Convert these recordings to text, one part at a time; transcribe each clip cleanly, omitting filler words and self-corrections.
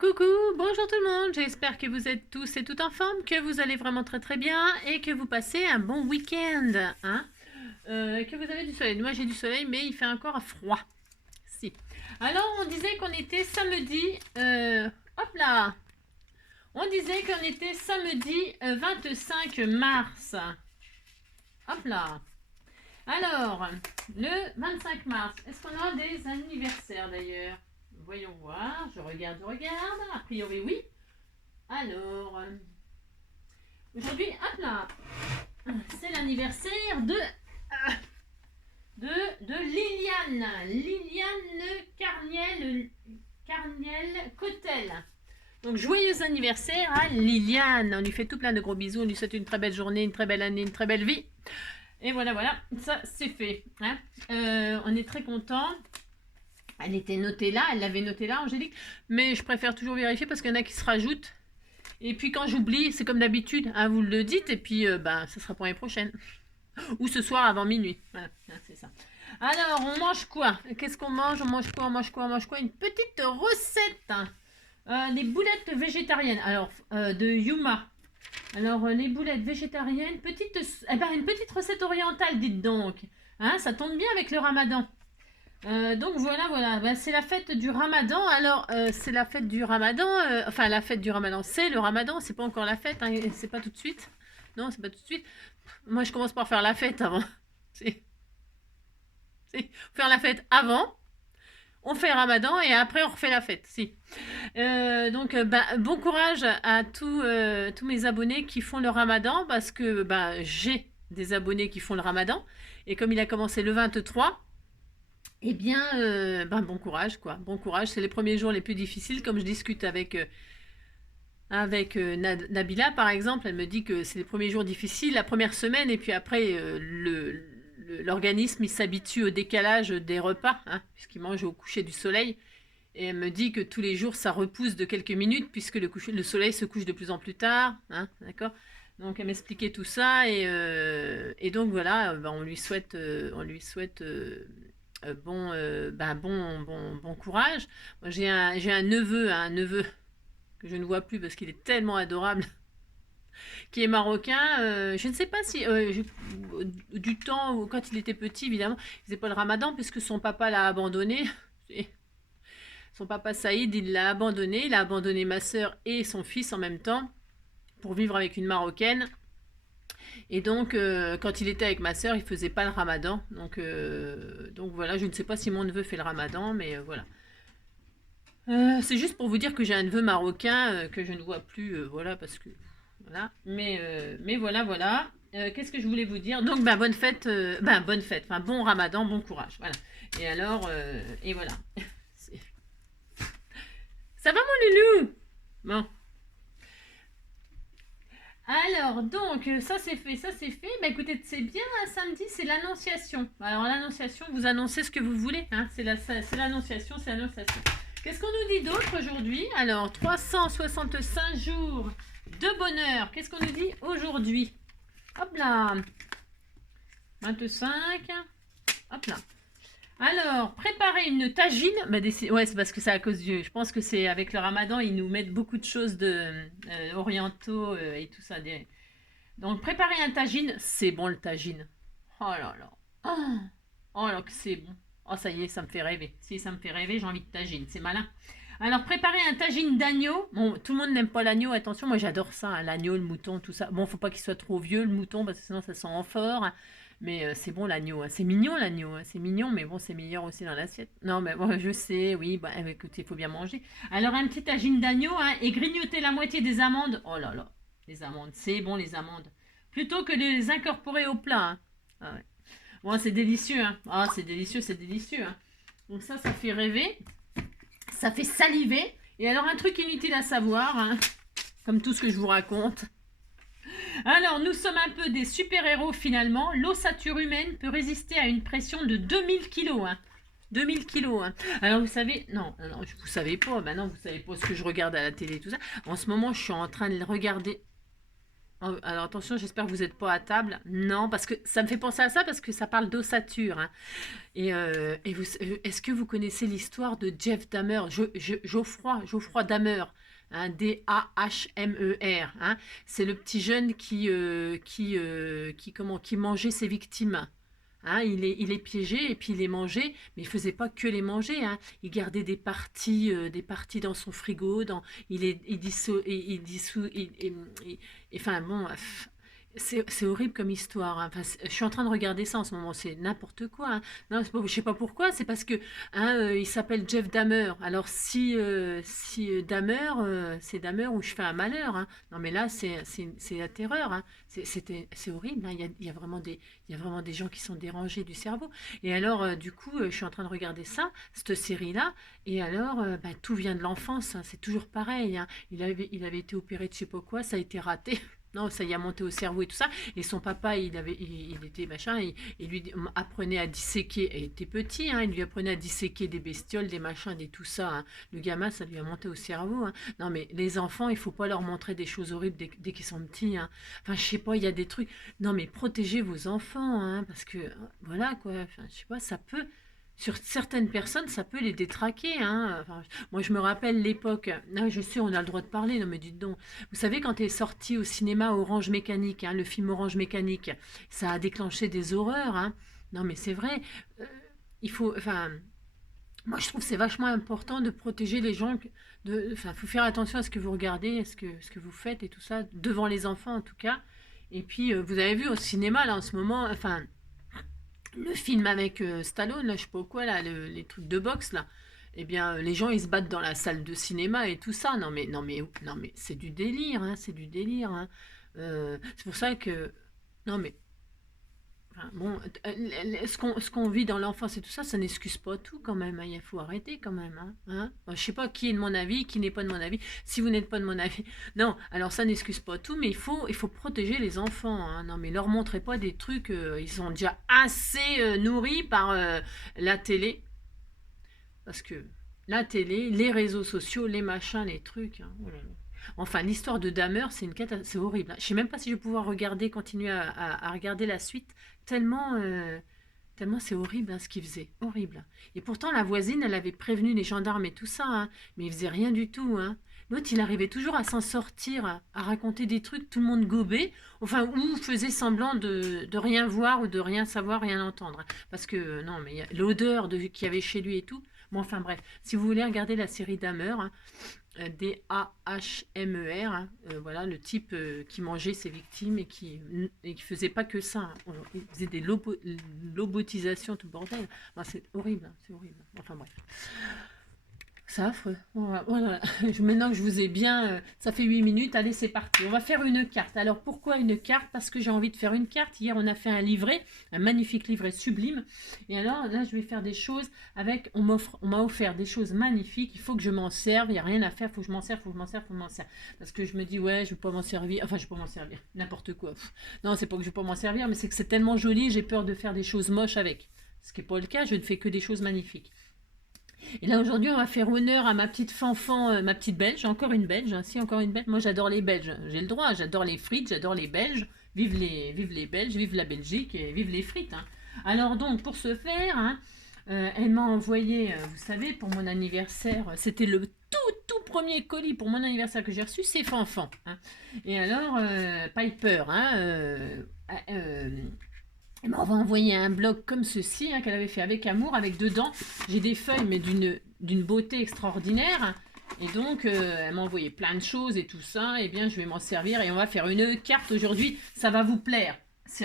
Coucou, bonjour tout le monde, j'espère que vous êtes tous et toutes en forme, que vous allez vraiment très très bien et que vous passez un bon week-end, hein, que vous avez du soleil. Moi j'ai du soleil mais il fait encore froid. Si. Alors on disait qu'on était samedi, hop là, on disait qu'on était samedi 25 mars. Hop là. Alors, le 25 mars, est-ce qu'on a des anniversaires d'ailleurs? Voyons voir, je regarde, a priori oui. Alors, aujourd'hui, hop là, c'est l'anniversaire de Liliane Carniel Cotel. Donc, joyeux anniversaire à Liliane. On lui fait tout plein de gros bisous. On lui souhaite une très belle journée, une très belle année, une très belle vie. Et voilà, ça c'est fait. Hein. On est très content. Elle était notée là, elle l'avait notée là, Angélique. Mais je préfère toujours vérifier parce qu'il y en a qui se rajoutent. Et puis quand j'oublie, c'est comme d'habitude, hein, vous le dites, et puis ça sera pour l'année prochaine. Ou ce soir avant minuit. Voilà, c'est ça. Alors, on mange quoi? Qu'est-ce qu'on mange? On mange quoi? Une petite recette. Les boulettes végétariennes. Alors, de Yuma. Alors, les boulettes végétariennes, une petite recette orientale, dites donc. Hein, ça tombe bien avec le ramadan. Donc voilà. Ben, c'est la fête du ramadan. Alors, c'est la fête du ramadan. Enfin, la fête du ramadan, c'est le ramadan. C'est pas encore la fête. Hein, c'est pas tout de suite. Non, c'est pas tout de suite. Moi, je commence par faire la fête avant. C'est faire la fête avant. On fait ramadan et après, on refait la fête. Si. Donc, bon courage à tous mes abonnés qui font le ramadan parce que j'ai des abonnés qui font le ramadan. Et comme il a commencé le 23, eh bien, bon courage, quoi. Bon courage. C'est les premiers jours les plus difficiles. Comme je discute avec Nabila, par exemple, elle me dit que c'est les premiers jours difficiles, la première semaine, et puis après, l'organisme, il s'habitue au décalage des repas, hein, puisqu'il mange au coucher du soleil. Et elle me dit que tous les jours, ça repousse de quelques minutes, puisque le soleil se couche de plus en plus tard. Hein, d'accord. Donc, elle m'expliquait tout ça, et donc voilà, on lui souhaite bon courage. Moi, j'ai un neveu que je ne vois plus parce qu'il est tellement adorable, qui est marocain. Je ne sais pas si du temps où quand il était petit, évidemment, il faisait pas le ramadan puisque son papa l'a abandonné. Son papa Saïd, il l'a abandonné. Il a abandonné ma sœur et son fils en même temps pour vivre avec une Marocaine. Et donc, quand il était avec ma sœur, il faisait pas le ramadan. Donc voilà, je ne sais pas si mon neveu fait le ramadan, mais voilà. C'est juste pour vous dire que j'ai un neveu marocain que je ne vois plus, voilà, parce que voilà. Mais voilà. Qu'est-ce que je voulais vous dire? Donc, bonne fête, enfin bon Ramadan, bon courage, voilà. Et alors, et voilà. Ça va mon loulou? Bon. Alors, donc, ça c'est fait. Écoutez, c'est bien, samedi, c'est l'annonciation. Alors, l'annonciation, vous annoncez ce que vous voulez, hein. C'est l'annonciation. Qu'est-ce qu'on nous dit d'autre aujourd'hui? Alors, 365 jours de bonheur. Qu'est-ce qu'on nous dit aujourd'hui? Hop là. 25. Hop là. Alors, préparer une tagine. Ouais, c'est parce que c'est à cause du... Je pense que c'est avec le ramadan, ils nous mettent beaucoup de choses orientaux et tout ça. Donc, préparer un tagine. C'est bon le tagine. Oh là là. Oh là que c'est bon. Oh, ça y est, ça me fait rêver. Si ça me fait rêver, j'ai envie de tagine. C'est malin. Alors, préparer un tagine d'agneau. Bon, tout le monde n'aime pas l'agneau. Attention, moi j'adore ça. Hein, l'agneau, le mouton, tout ça. Bon, faut pas qu'il soit trop vieux, le mouton, parce que sinon ça sent en fort. Hein. Mais c'est bon l'agneau. Hein. C'est mignon l'agneau. Hein. C'est mignon, mais bon, c'est meilleur aussi dans l'assiette. Non, mais bon, je sais, oui. Écoutez, il faut bien manger. Alors, un petit tagine d'agneau hein, et grignoter la moitié des amandes. Oh là là, les amandes. C'est bon les amandes. Plutôt que de les incorporer au plat. Hein. Ah ouais. Bon, c'est délicieux. Hein. Ah, c'est délicieux. Hein. Donc ça fait rêver. Ça fait saliver. Et alors, un truc inutile à savoir, hein, comme tout ce que je vous raconte. Alors, nous sommes un peu des super-héros finalement. L'ossature humaine peut résister à une pression de 2000 kilos. Hein. 2000 kilos. Hein. Alors, vous savez, non, vous savez pas. Ben non, vous savez pas ce que je regarde à la télé, tout ça. En ce moment, je suis en train de regarder. Alors attention, j'espère que vous n'êtes pas à table. Non, parce que ça me fait penser à ça parce que ça parle d'ossature, hein. Et est-ce que vous connaissez l'histoire de Jeff Dahmer, Geoffroy Dahmer, hein, Dahmer, hein. C'est le petit jeune qui mangeait ses victimes. Hein, il est piégé et puis il les mangeait, mais il faisait pas que les manger. Hein. Il gardait des parties dans son frigo. Il dissous, enfin bon, c'est horrible comme histoire. Hein. Enfin, je suis en train de regarder ça en ce moment, c'est n'importe quoi. Hein. Non, je sais pas pourquoi, c'est parce que hein, il s'appelle Jeff Dahmer. Alors si Dahmer, c'est Dahmer où je fais un malheur. Hein. Non mais là, c'est la terreur. Hein. C'est horrible. Hein. Il y a vraiment des gens qui sont dérangés du cerveau. Et alors, du coup, je suis en train de regarder ça, cette série-là. Et alors, bah, tout vient de l'enfance. Hein. C'est toujours pareil. Hein. Il avait été opéré de je sais pas quoi, ça a été raté. Non, ça y a monté au cerveau et tout ça. Et son papa, il était machin, il lui apprenait à disséquer. Il était petit, hein, il lui apprenait à disséquer des bestioles, des machins, des tout ça. Hein. Le gamin, ça lui a monté au cerveau. Hein. Non, mais les enfants, il faut pas leur montrer des choses horribles dès qu'ils sont petits. Hein. Enfin, je sais pas, il y a des trucs. Non, mais protégez vos enfants, hein, parce que voilà quoi. Enfin, je sais pas, ça peut. Sur certaines personnes, ça peut les détraquer. Hein. Enfin, moi, je me rappelle l'époque. Ah, je sais, on a le droit de parler. Non, mais dites donc. Vous savez, quand est sorti au cinéma Orange Mécanique, hein, le film Orange Mécanique, ça a déclenché des horreurs. Hein. Non, mais c'est vrai. Euh, il faut. Enfin, moi, je trouve que c'est vachement important de protéger les gens. Enfin, il faut faire attention à ce que vous regardez, à ce que vous faites et tout ça, devant les enfants en tout cas. Et puis, vous avez vu au cinéma, là, en ce moment, enfin, le film avec Stallone, là, je sais pas quoi, là, les trucs de boxe, là, eh bien, les gens, ils se battent dans la salle de cinéma et tout ça. Non, mais c'est du délire, hein, c'est du délire. Hein. C'est pour ça que, non, mais, enfin, bon, ce qu'on vit dans l'enfance et tout ça, ça n'excuse pas tout quand même. Hein. Il faut arrêter quand même. Hein, hein. Moi, je sais pas qui est de mon avis, qui n'est pas de mon avis. Si vous n'êtes pas de mon avis, non. Alors ça n'excuse pas tout, mais il faut protéger les enfants. Hein. Non, mais leur montrez pas des trucs. Ils sont déjà assez nourris par la télé, parce que la télé, les réseaux sociaux, les machins, les trucs. Hein. Oh là là. Enfin, l'histoire de Dahmer, c'est horrible. Hein. Je sais même pas si je vais pouvoir continuer à regarder la suite, tellement c'est horrible hein, ce qu'il faisait. Horrible. Et pourtant, la voisine, elle avait prévenu les gendarmes et tout ça, hein, mais il faisait rien du tout. Hein. L'autre, il arrivait toujours à s'en sortir, à raconter des trucs, tout le monde gobait, enfin, ou faisait semblant de rien voir ou de rien savoir, rien entendre. Hein. Parce que, non, mais l'odeur qu'il y avait chez lui et tout. Bon, enfin bref, si vous voulez regarder la série Dahmer, hein, Dahmer, hein, voilà, le type qui mangeait ses victimes et qui faisait pas que ça. Hein. Il faisait des lobotisations, tout bordel. Enfin, c'est horrible, hein, c'est horrible. Enfin bref. C'est affreux. Voilà. Maintenant que je vous ai bien... ça fait 8 minutes. Allez, c'est parti. On va faire une carte. Alors, pourquoi une carte? Parce que j'ai envie de faire une carte. Hier, on a fait un livret, un magnifique livret sublime. Et alors, là, je vais faire des choses avec... On m'a offert des choses magnifiques. Il faut que je m'en serve. Il n'y a rien à faire. Il faut que je m'en serve, il faut que je m'en serve, il faut que je m'en serve. Parce que je me dis, ouais, je ne vais pas m'en servir. Enfin, je ne vais pas m'en servir. N'importe quoi. Non, c'est pas que je ne vais pas m'en servir, mais c'est que c'est tellement joli. J'ai peur de faire des choses moches avec. Ce qui n'est pas le cas. Je ne fais que des choses magnifiques. Et là aujourd'hui, on va faire honneur à ma petite fanfan, ma petite belge, encore une belge, hein, si encore une belge. Moi j'adore les belges, j'ai le droit, j'adore les frites, j'adore les belges. Vive les belges, vive la Belgique et vive les frites. Hein. Alors donc pour ce faire, hein, elle m'a envoyé, vous savez, pour mon anniversaire, c'était le tout premier colis pour mon anniversaire que j'ai reçu, c'est fanfan. Hein. Et alors Piper, hein, elle m'a envoyé un bloc comme ceci, hein, qu'elle avait fait avec amour, avec dedans, j'ai des feuilles, mais d'une beauté extraordinaire. Et donc, elle m'a envoyé plein de choses et tout ça. Eh bien, je vais m'en servir et on va faire une carte aujourd'hui. Ça va vous plaire.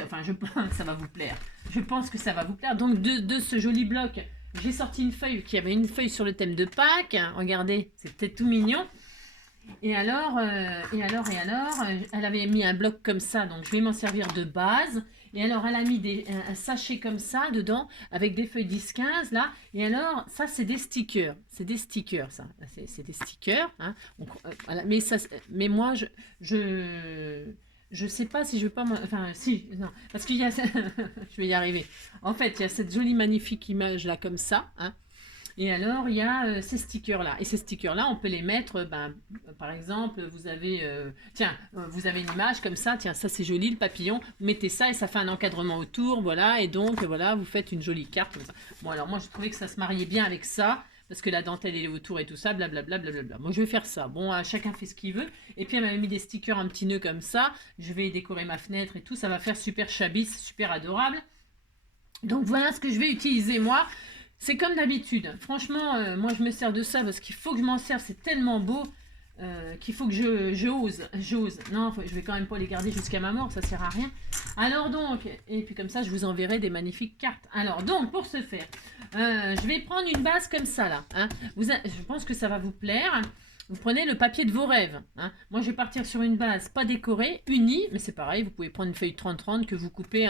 Enfin, je pense que ça va vous plaire. Je pense que ça va vous plaire. Donc, de ce joli bloc, j'ai sorti une feuille qui avait une feuille sur le thème de Pâques. Regardez, c'était tout mignon. Et alors, elle avait mis un bloc comme ça, donc je vais m'en servir de base. Et alors, elle a mis un sachet comme ça dedans, avec des feuilles 10-15 là. Et alors, ça, c'est des stickers. C'est des stickers, ça. C'est des stickers. Hein. Donc, voilà. Mais moi, je sais pas si je vais pas... Enfin, si, non. Parce qu'il y a... je vais y arriver. En fait, il y a cette jolie, magnifique image là, comme ça. Hein. Et alors, il y a ces stickers-là. Et ces stickers-là, on peut les mettre, par exemple, vous avez, vous avez une image comme ça, tiens, ça c'est joli, le papillon, vous mettez ça et ça fait un encadrement autour, voilà, et donc, voilà, vous faites une jolie carte comme ça. Bon, alors moi, je trouvais que ça se mariait bien avec ça, parce que la dentelle, elle est autour et tout ça, blablabla, blablabla. Moi, je vais faire ça. Bon, chacun fait ce qu'il veut. Et puis, elle m'avait mis des stickers, un petit nœud comme ça. Je vais décorer ma fenêtre et tout. Ça va faire super chabis, super adorable. Donc, voilà ce que je vais utiliser, moi. C'est comme d'habitude. Franchement, moi, je me sers de ça parce qu'il faut que je m'en serve. C'est tellement beau qu'il faut que j'ose. Non, je vais quand même pas les garder jusqu'à ma mort. Ça sert à rien. Alors donc, et puis comme ça, je vous enverrai des magnifiques cartes. Alors donc, pour ce faire, je vais prendre une base comme ça, là. Hein. Je pense que ça va vous plaire. Vous prenez le papier de vos rêves. Hein. Moi, je vais partir sur une base pas décorée, unie, mais c'est pareil, vous pouvez prendre une feuille 30-30 que vous coupez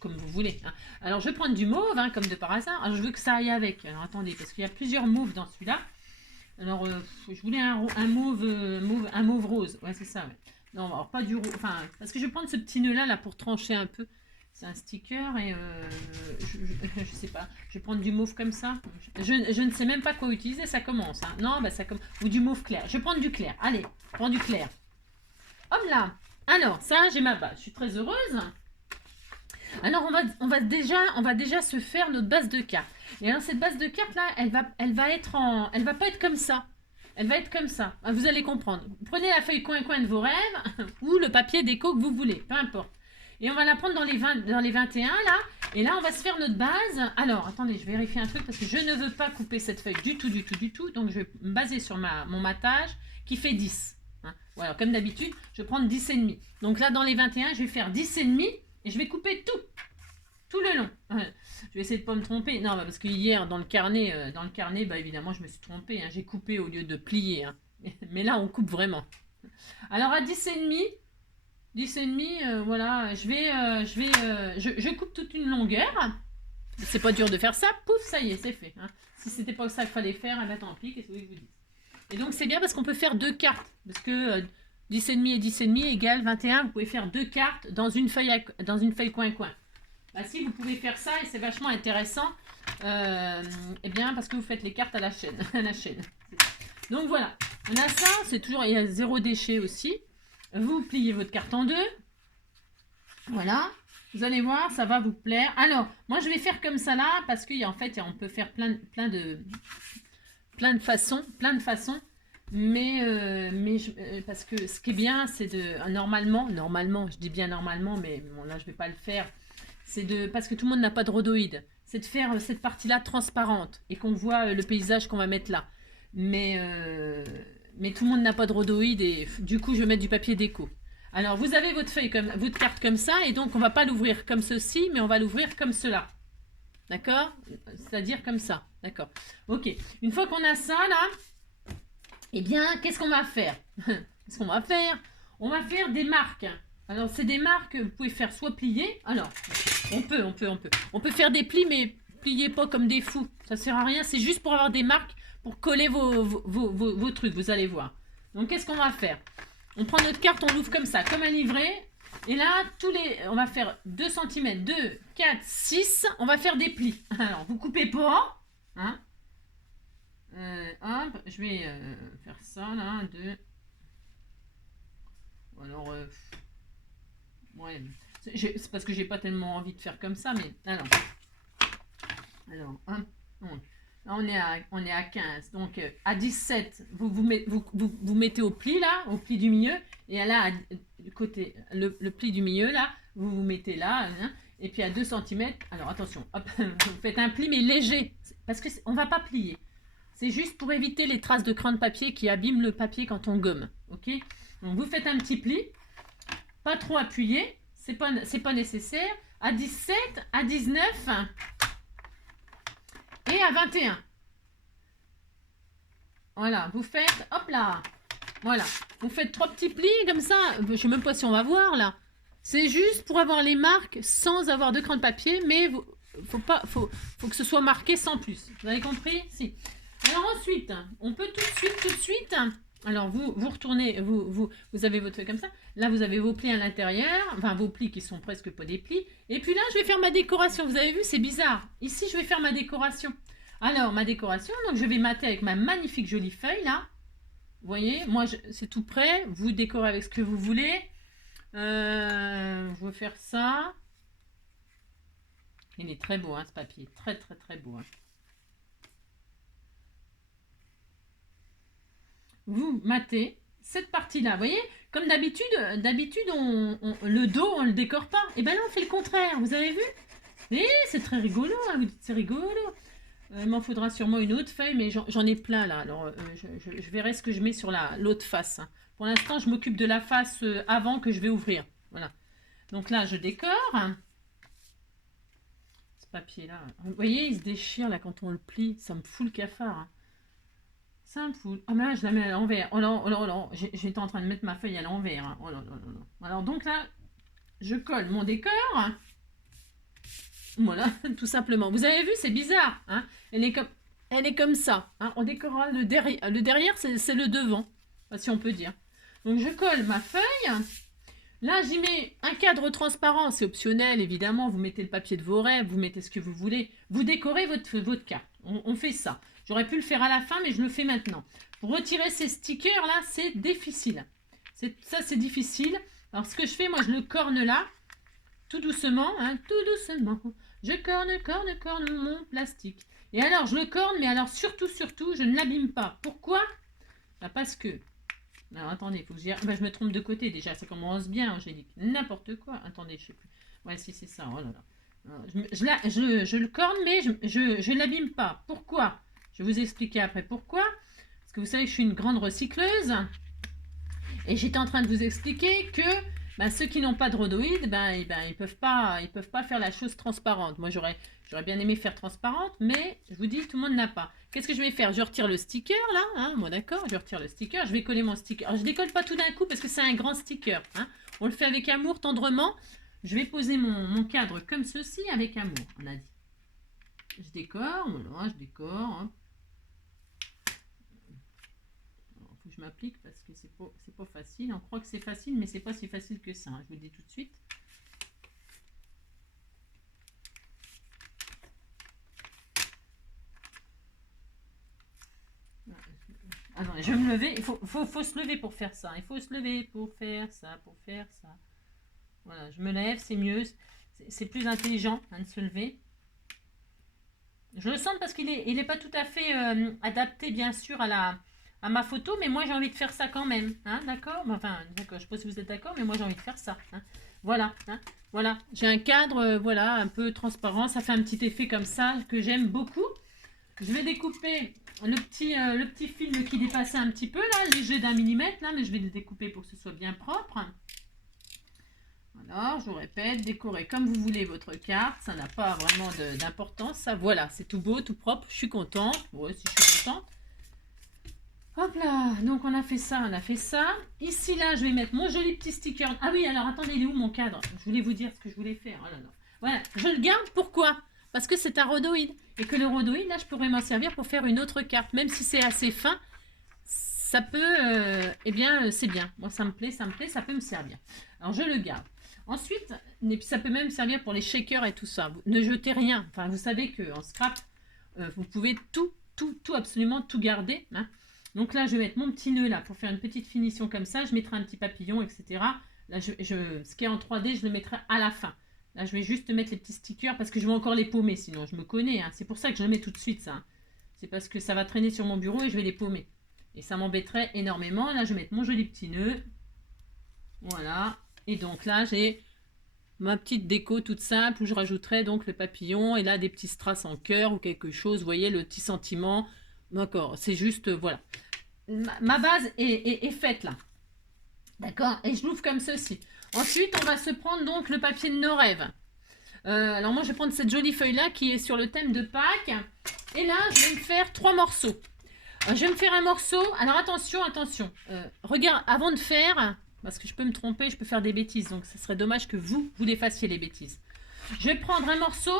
comme vous voulez. Hein. Alors, je vais prendre du mauve, hein, comme de par hasard. Alors, je veux que ça aille avec. Alors, attendez, parce qu'il y a plusieurs mauves dans celui-là. Alors, je voulais un mauve rose. Ouais, c'est ça. Ouais. Non, alors pas du rose. Enfin, parce que je vais prendre ce petit nœud là pour trancher un peu. C'est un sticker et je sais pas. Je vais prendre du mauve comme ça. Je ne sais même pas quoi utiliser. Ça commence. Hein. Non, ça commence. Ou du mauve clair. Je vais prendre du clair. Allez, prends du clair. Hop là. Alors, ça, j'ai ma base. Je suis très heureuse. Alors, on va déjà se faire notre base de cartes. Et alors, cette base de cartes là, elle va pas être comme ça. Elle va être comme ça. Vous allez comprendre. Prenez la feuille coin-coin de vos rêves ou le papier déco que vous voulez, peu importe. Et on va la prendre dans les 21 là. Et là, on va se faire notre base. Alors, attendez, je vérifie un truc parce que je ne veux pas couper cette feuille du tout. Donc, je vais me baser sur mon matage qui fait 10. Hein. Voilà, comme d'habitude, je vais prendre 10,5. Donc là, dans les 21, je vais faire 10,5 et je vais couper tout le long. Je vais essayer de ne pas me tromper. Non, parce que hier, dans le carnet, évidemment, je me suis trompée. Hein. J'ai coupé au lieu de plier. Hein. Mais là, on coupe vraiment. Alors, à 10,5, voilà, je coupe toute une longueur. C'est pas dur de faire ça. Pouf, ça y est, c'est fait. Hein. Si c'était pas ça qu'il fallait faire, eh ben, tant pis, qu'est-ce que vous dites. Et donc, c'est bien parce qu'on peut faire 2 cartes. Parce que 10,5 et 10,5 égale 21. Vous pouvez faire 2 cartes dans une feuille coin-coin. Bah si, vous pouvez faire ça et c'est vachement intéressant. Eh bien, parce que vous faites les cartes à la chaîne. Donc voilà, on a ça, c'est toujours, il y a 0 déchet aussi. Vous pliez votre carte en 2. Voilà, vous allez voir, ça va vous plaire. Alors, moi je vais faire comme ça là, parce qu'en fait, on peut faire plein de façons. Mais parce que ce qui est bien, c'est de, normalement, je dis bien normalement, mais bon là je vais pas le faire. Parce que tout le monde n'a pas de rhodoïde, c'est de faire cette partie-là transparente et qu'on voit le paysage qu'on va mettre là. Mais tout le monde n'a pas de rhodoïde et du coup, je vais mettre du papier déco. Alors, vous avez votre carte comme ça et donc on va pas l'ouvrir comme ceci, mais on va l'ouvrir comme cela. D'accord? C'est-à-dire comme ça. D'accord. Ok. Une fois qu'on a ça là, eh bien, qu'est-ce qu'on va faire? On va faire des marques. Alors, c'est des marques, vous pouvez faire soit plier. Alors, on peut faire des plis, mais pliez pas comme des fous. Ça sert à rien. C'est juste pour avoir des marques, pour coller vos trucs, vous allez voir. Donc, qu'est-ce qu'on va faire? On prend notre carte, on l'ouvre comme ça, comme un livret. Et là, on va faire 2 cm, 2, 4, 6. On va faire des plis. Alors, vous coupez pas. Hein? Hop, je vais faire ça, là, 2. Alors, ouais, c'est parce que j'ai pas tellement envie de faire comme ça, mais alors, hein, là on est à 15, donc à 17, vous mettez au pli là, au pli du milieu, et là, du côté, le pli du milieu là, vous mettez là, hein, et puis à 2 cm, alors attention, hop, vous faites un pli mais léger, parce qu'on va pas plier. C'est juste pour éviter les traces de crin de papier qui abîment le papier quand on gomme, ok? Donc vous faites un petit pli, pas trop appuyé, c'est pas nécessaire, à 17, à 19 et à 21. Voilà, vous faites, hop là, voilà, vous faites 3 petits plis comme ça, je sais même pas si on va voir là. C'est juste pour avoir les marques sans avoir de crin de papier, mais faut que ce soit marqué sans plus. Vous avez compris? Si. Alors ensuite, on peut tout de suite. Alors vous retournez, vous avez votre feuille comme ça. Là vous avez vos plis à l'intérieur, enfin vos plis qui sont presque pas des plis. Et puis là je vais faire ma décoration. Vous avez vu, c'est bizarre. Ici je vais faire ma décoration. Alors, ma décoration, donc je vais mater avec ma magnifique jolie feuille, là. Vous voyez, moi, c'est tout prêt. Vous décorez avec ce que vous voulez. Je vais faire ça. Il est très beau, hein, ce papier. Très, très, très beau. Hein. Vous matez cette partie-là. Vous voyez, comme d'habitude, le dos, on le décore pas. Et bien là, on fait le contraire. Vous avez vu? Et c'est très rigolo. Hein, vous dites, c'est rigolo. Il m'en faudra sûrement une autre feuille, mais j'en ai plein là. Alors, je verrai ce que je mets sur l'autre face. Hein. Pour l'instant, je m'occupe de la face avant que je vais ouvrir. Voilà. Donc là, je décore. Ce papier-là. Vous voyez, il se déchire là quand on le plie. Ça me fout le cafard. Hein. Ça me fout. Ah, mais là, je la mets à l'envers. Oh là, oh là, oh là. J'étais en train de mettre ma feuille à l'envers. Hein. Oh là, là, là, là. Alors, donc là, je colle mon décor. Voilà, tout simplement. Vous avez vu, c'est bizarre. Hein, elle est comme ça. Hein. On décorera le derrière. Le derrière, c'est le devant, si on peut dire. Donc, je colle ma feuille. Là, j'y mets un cadre transparent. C'est optionnel, évidemment. Vous mettez le papier de vos rêves. Vous mettez ce que vous voulez. Vous décorez votre carte. On fait ça. J'aurais pu le faire à la fin, mais je le fais maintenant. Pour retirer ces stickers-là, c'est difficile. Ça, c'est difficile. Alors, ce que je fais, moi, je le corne là. Tout doucement, hein, tout doucement. Je corne mon plastique. Et alors, je le corne, mais alors surtout, je ne l'abîme pas. Pourquoi? Parce que... Alors, attendez, faut que je me trompe de côté déjà. Ça commence bien, Angélique. N'importe quoi. Attendez, je sais plus. Ouais, si, c'est ça. Oh là là. Je le corne, mais je ne l'abîme pas. Pourquoi? Je vais vous expliquer après pourquoi. Parce que vous savez que je suis une grande recycleuse. Et j'étais en train de vous expliquer que ceux qui n'ont pas de rhodoïde, ils peuvent pas faire la chose transparente. Moi, j'aurais bien aimé faire transparente, mais je vous dis, tout le monde n'a pas. Qu'est-ce que je vais faire? Je retire le sticker, là. Hein, moi, d'accord, je retire le sticker. Je vais coller mon sticker. Alors, je décolle pas tout d'un coup parce que c'est un grand sticker. Hein. On le fait avec amour, tendrement. Je vais poser mon cadre comme ceci, avec amour, on a dit. Je décore, voilà, je décore. Hein. Faut que je m'applique parce que c'est pas facile. On croit que c'est facile, mais c'est pas si facile que ça. Hein, je vous le dis tout de suite. Attendez, je vais me lever. Il faut se lever pour faire ça. Il faut se lever pour faire ça, Voilà, je me lève, c'est mieux. C'est plus intelligent hein, de se lever. Je le sens parce qu'il est pas tout à fait adapté, bien sûr, à ma photo, mais moi j'ai envie de faire ça quand même, hein, d'accord? Enfin, d'accord, je sais pas si vous êtes d'accord, mais moi j'ai envie de faire ça. Hein. Voilà, hein, voilà. J'ai un cadre, voilà, un peu transparent, ça fait un petit effet comme ça que j'aime beaucoup. Je vais découper le petit film qui dépassait un petit peu, là, léger d'1 millimètre, là, mais je vais le découper pour que ce soit bien propre. Alors, je vous répète, décorez comme vous voulez votre carte, ça n'a pas vraiment d'importance, ça, voilà, c'est tout beau, tout propre, je suis contente, moi aussi je suis contente. Hop là, donc on a fait ça, Ici, là, je vais mettre mon joli petit sticker. Ah oui, alors attendez, il est où mon cadre? Je voulais vous dire ce que je voulais faire. Oh là là. Voilà, je le garde, pourquoi? Parce que c'est un rhodoïde. Et que le rhodoïde, là, je pourrais m'en servir pour faire une autre carte. Même si c'est assez fin, ça peut... eh bien, c'est bien. Moi, ça me plaît, ça peut me servir. Alors, je le garde. Ensuite, et puis ça peut même servir pour les shakers et tout ça. Vous ne jetez rien. Enfin, vous savez qu'en scrap, vous pouvez tout, absolument tout garder. Hein. Donc là, je vais mettre mon petit nœud là pour faire une petite finition comme ça. Je mettrai un petit papillon, etc. Là, ce qui est en 3D, je le mettrai à la fin. Là, je vais juste mettre les petits stickers parce que je vais encore les paumer. Sinon, je me connais. Hein. C'est pour ça que je le mets tout de suite, ça. Hein. C'est parce que ça va traîner sur mon bureau et je vais les paumer. Et ça m'embêterait énormément. Là, je vais mettre mon joli petit nœud. Voilà. Et donc là, j'ai ma petite déco toute simple où je rajouterai donc le papillon et là des petits strass en cœur ou quelque chose. Vous voyez le petit sentiment. D'accord, c'est juste, voilà. Ma base est faite là. D'accord, et je l'ouvre comme ceci. Ensuite, on va se prendre donc le papier de nos rêves. Alors moi, je vais prendre cette jolie feuille-là qui est sur le thème de Pâques. Et là, je vais me faire 3 morceaux. Je vais me faire un morceau. Alors attention. Regarde, avant de faire, parce que je peux me tromper, je peux faire des bêtises. Donc, ce serait dommage que vous les fassiez, les bêtises. Je vais prendre un morceau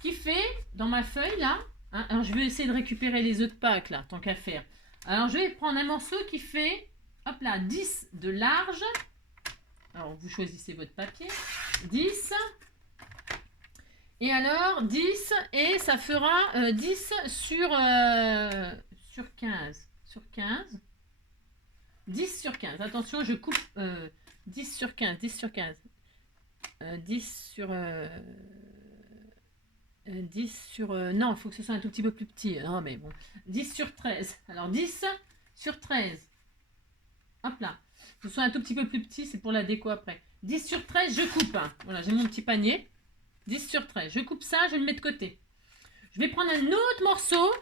qui fait, dans ma feuille, là. Hein, alors, je vais essayer de récupérer les œufs de Pâques, là, tant qu'à faire. Alors, je vais prendre un morceau qui fait, hop là, 10 de large. Alors, vous choisissez votre papier. 10. Et alors 10 et ça fera 10 sur 15. Sur 15. 10 sur 15. Attention, je coupe 10 sur 15. 10 sur 15. 10 sur... 10 sur... non, il faut que ce soit un tout petit peu plus petit. Non, mais bon. 10 sur 13. Alors 10 sur 13. Hop là. Que ce soit un tout petit peu plus petit, c'est pour la déco après. 10 sur 13, je coupe. Voilà, j'ai mon petit panier. 10 sur 13. Je coupe ça, je le mets de côté. Je vais prendre un autre morceau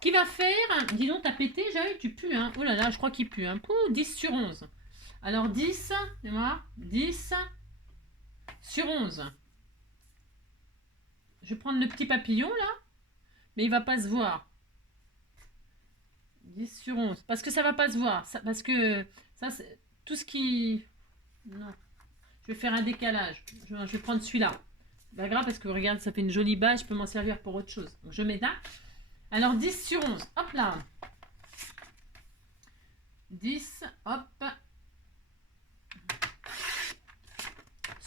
qui va faire... Dis donc, t'as pété, Joël, tu pues. Hein. Oh là là, je crois qu'il pue. Hein. Pouh, 10 sur 11. Alors 10, tu vois, 10 sur 11. Je vais prendre le petit papillon là, mais il va pas se voir. 10 sur 11. Parce que ça va pas se voir. Ça, parce que ça, c'est tout ce qui... Non. Je vais faire un décalage. Je vais prendre celui-là. Pas grave parce que regarde, ça fait une jolie base. Je peux m'en servir pour autre chose. Donc je mets là. Alors 10 sur 11. Hop là. 10, hop.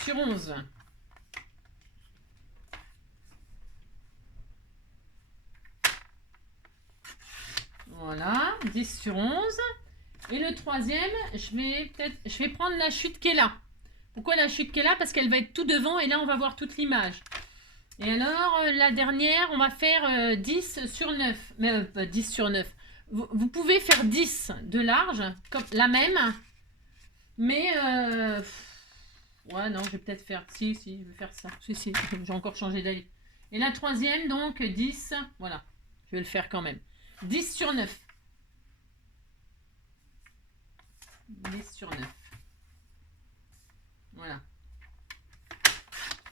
Sur 11. Voilà, 10 sur 11. Et le troisième, je vais prendre la chute qui est là. Pourquoi la chute qui est là? Parce qu'elle va être tout devant et là, on va voir toute l'image. Et alors, la dernière, on va faire 10 sur 9. Mais 10 sur 9. Vous pouvez faire 10 de large, comme la même. Mais, ouais, non, je vais peut-être faire... Si, je vais faire ça. Si, j'ai encore changé d'avis. Et la troisième, donc, 10. Voilà, je vais le faire quand même. 10 sur 9. 10 sur 9. Voilà.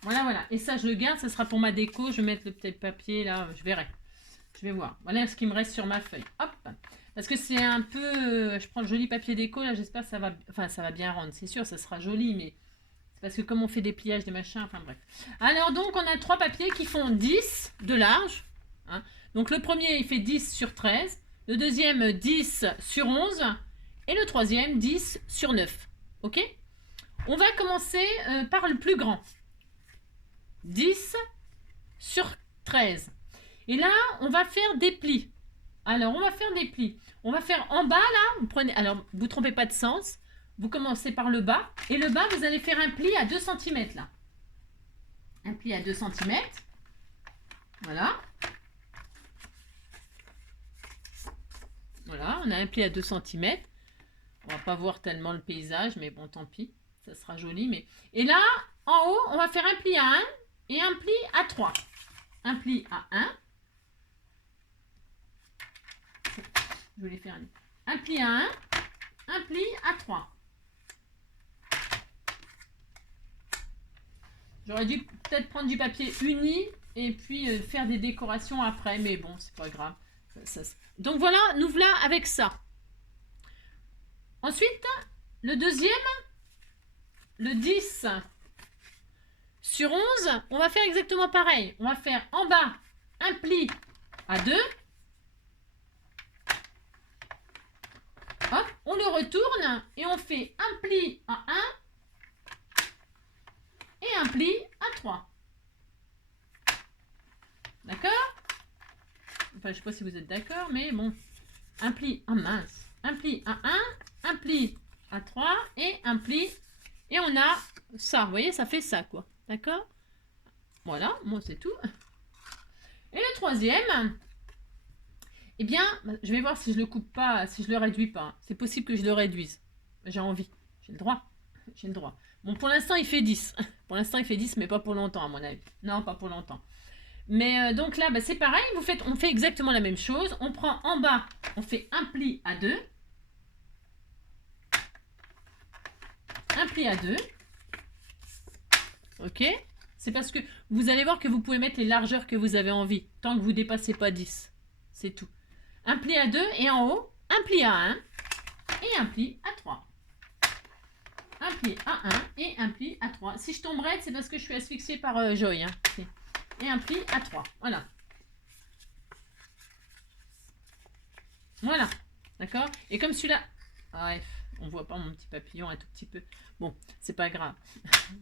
Voilà. Et ça, je le garde. Ça sera pour ma déco. Je vais mettre le petit papier là. Je verrai. Je vais voir. Voilà ce qui me reste sur ma feuille. Hop. Parce que c'est un peu... je prends le joli papier déco. Là, j'espère que ça va... Enfin, ça va bien rendre. C'est sûr, ça sera joli. Mais c'est parce que comme on fait des pliages, des machins... Enfin, bref. Alors, donc, on a 3 papiers qui font 10 de large. Hein. Donc, le premier, il fait 10 sur 13. Le deuxième, 10 sur 11. Et le troisième, 10 sur 9. OK? On va commencer par le plus grand. 10 sur 13. Et là, on va faire des plis. Alors, on va faire des plis. On va faire en bas, là. Vous prenez, alors, vous ne trompez pas de sens. Vous commencez par le bas. Et le bas, vous allez faire un pli à 2 cm, là. Un pli à 2 cm. Voilà. Voilà, on a un pli à 2 cm. On va pas voir tellement le paysage, mais bon, tant pis. Ça sera joli. Mais... Et là, en haut, on va faire un pli à 1 et un pli à 3. Un pli à 1. Je vais les faire un pli à 1, un pli à 3. J'aurais dû peut-être prendre du papier uni et puis faire des décorations après, mais bon, c'est pas grave. Donc voilà, nous voilà avec ça. Ensuite, le deuxième, le 10 sur 11, on va faire exactement pareil. On va faire en bas un pli à 2. Hop, on le retourne et on fait un pli à 1 et un pli à 3. D'accord? Enfin, je ne sais pas si vous êtes d'accord, mais bon. Un pli, ah mince. Un pli à 1, un pli à 3 et un pli. Et on a ça, vous voyez, ça fait ça, quoi. D'accord? Voilà, moi c'est tout. Et le troisième, eh bien, je vais voir si je le coupe pas, si je le réduis pas. C'est possible que je le réduise. J'ai envie. J'ai le droit. J'ai le droit. Bon, pour l'instant, il fait 10. Pour l'instant, il fait 10, mais pas pour longtemps, à mon avis. Non, pas pour longtemps. Mais donc là, bah, c'est pareil. On fait exactement la même chose. On prend en bas, on fait un pli à 2. Un pli à 2. OK? C'est parce que vous allez voir que vous pouvez mettre les largeurs que vous avez envie, tant que vous ne dépassez pas 10. C'est tout. Un pli à 2 et en haut, un pli à 1 et un pli à 3. Un pli à 1 et un pli à 3. Si je tombe raide, c'est parce que je suis asphyxiée par Joy. Hein. Et un pli à 3. Voilà. Voilà. D'accord? Et comme celui-là... Bref. on voit pas mon petit papillon un tout petit peu. Bon, c'est pas grave.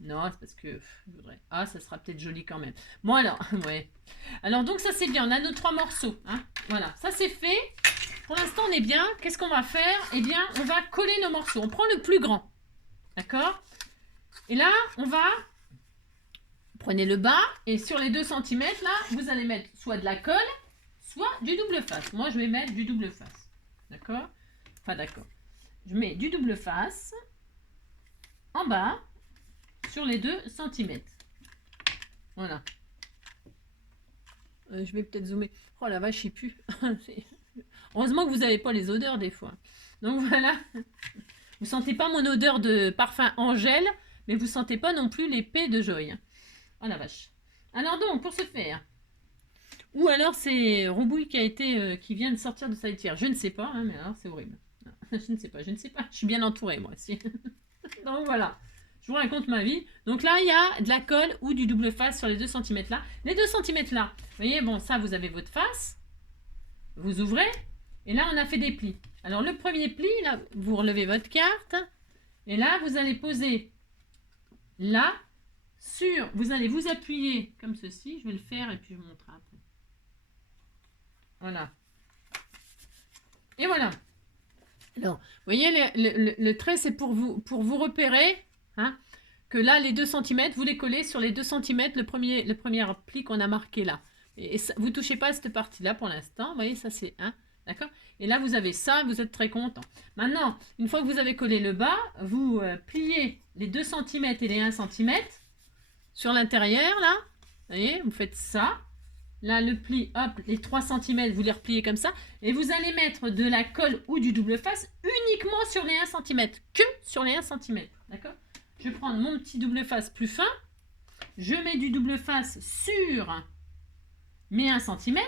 Non, c'est parce que je voudrais... Ah, ça sera peut-être joli quand même. Bon alors, ouais. Alors donc ça c'est bien, on a nos 3 morceaux. Hein. Voilà, ça c'est fait. Pour l'instant on est bien. Qu'est-ce qu'on va faire? Eh bien, on va coller nos morceaux. On prend le plus grand. D'accord? Et là, on va... Prenez le bas et sur les 2 cm là, vous allez mettre soit de la colle, soit du double face. Moi, je vais mettre du double face. D'accord? Enfin, d'accord. Je mets du double face en bas sur les 2 cm. Voilà. Je vais peut-être zoomer. Oh la vache, il pue. Heureusement que vous n'avez pas les odeurs des fois. Donc voilà. Vous sentez pas mon odeur de parfum Angèle, mais vous sentez pas non plus l'épée de Joy. Oh la vache. Alors donc, pour ce faire, ou alors c'est Roubouille qui vient de sortir de sa litière. Je ne sais pas, hein, mais alors c'est horrible. Non, je ne sais pas. Je suis bien entourée, moi aussi. Donc voilà. Je vous raconte ma vie. Donc là, il y a de la colle ou du double face sur les 2 cm là. Les 2 cm là, vous voyez, bon, ça, vous avez votre face. Vous ouvrez. Et là, on a fait des plis. Alors, le premier pli, là, vous relevez votre carte. Et là, vous allez poser là, vous allez vous appuyer comme ceci. Je vais le faire et puis je vous montrerai après. Voilà. Et voilà. Alors, vous voyez, le trait, c'est pour vous repérer, hein, que là, les 2 cm, vous les collez sur les 2 cm, le premier pli qu'on a marqué là. Et ça, vous ne touchez pas à cette partie-là pour l'instant. Vous voyez, ça c'est 1. D'accord? Et là, vous avez ça, vous êtes très content. Maintenant, une fois que vous avez collé le bas, vous pliez les 2 cm et les 1 cm sur l'intérieur, là. Vous voyez, vous faites ça. Là, le pli, hop, les 3 cm, vous les repliez comme ça. Et vous allez mettre de la colle ou du double face uniquement sur les 1 cm. Que sur les 1 cm. D'accord? Je vais prendre mon petit double face plus fin. Je mets du double face sur mes 1 cm.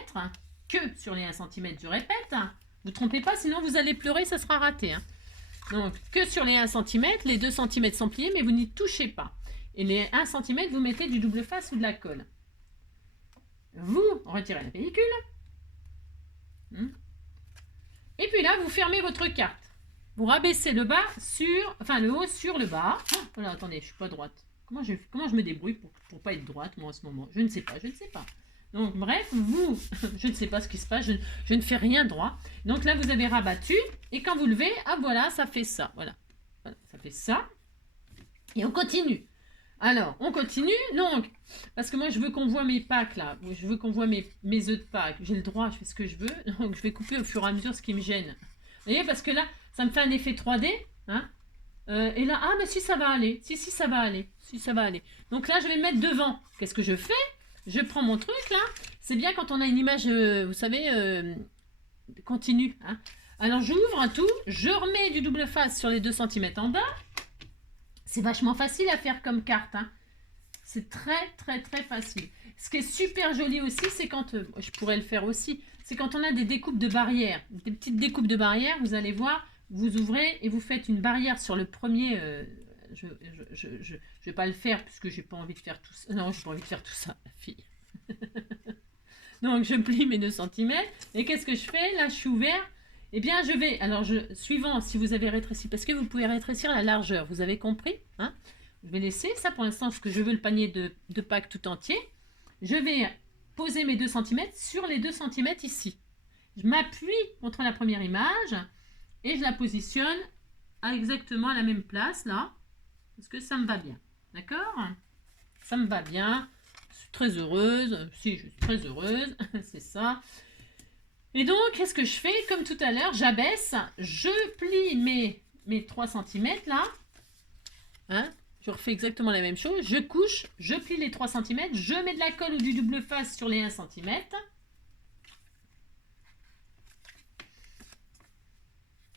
Que sur les 1 cm, je répète. Vous ne trompez pas, sinon vous allez pleurer, ça sera raté. Hein. Donc, que sur les 1 cm, les 2 cm sont pliés, mais vous n'y touchez pas. Et les 1 cm, vous mettez du double face ou de la colle. Vous retirez la pellicule. Et puis là, vous fermez votre carte. Vous rabaissez le bas le haut sur le bas. Oh, voilà, attendez, je ne suis pas droite. Comment je me débrouille pour ne pas être droite, moi, en ce moment? Je ne sais pas. Donc, bref, je ne sais pas ce qui se passe, je ne fais rien droit. Donc là, vous avez rabattu, et quand vous levez, ah voilà, ça fait ça. Voilà, ça fait ça. Et on continue. Alors, on continue, donc, parce que moi, je veux qu'on voit mes Pâques, là. Je veux qu'on voit mes œufs de Pâques. J'ai le droit, je fais ce que je veux. Donc, je vais couper au fur et à mesure ce qui me gêne. Vous voyez, parce que là, ça me fait un effet 3D. Hein, et là, ah, mais si, ça va aller. Si, ça va aller. Si, ça va aller. Donc là, je vais le mettre devant. Qu'est-ce que je fais? Je prends mon truc, là. C'est bien quand on a une image, vous savez, continue. Hein. Alors, j'ouvre tout. Je remets du double face sur les 2 cm en bas. C'est vachement facile à faire comme carte. Hein. C'est très, très, très facile. Ce qui est super joli aussi, c'est quand... je pourrais le faire aussi. C'est quand on a des découpes de barrières. Des petites découpes de barrières, vous allez voir, vous ouvrez et vous faites une barrière sur le premier... je vais pas le faire puisque j'ai pas envie de faire tout ça. Non, j'ai pas envie de faire tout ça, la fille. Donc, je plie mes 2 cm. Et qu'est-ce que je fais? Là, je suis ouvert. Eh bien, je vais, alors, suivant si vous avez rétréci, parce que vous pouvez rétrécir la largeur, vous avez compris, hein? Je vais laisser ça pour l'instant, parce que je veux le panier de Pâques tout entier. Je vais poser mes 2 cm sur les 2 cm ici. Je m'appuie contre la première image et je la positionne à exactement la même place, là, parce que ça me va bien, d'accord? Ça me va bien, je suis très heureuse, si, je suis très heureuse, c'est ça. Et donc, qu'est-ce que je fais? Comme tout à l'heure, j'abaisse, je plie mes 3 cm là. Hein? Je refais exactement la même chose. Je couche, je plie les 3 cm, je mets de la colle ou du double face sur les 1 cm.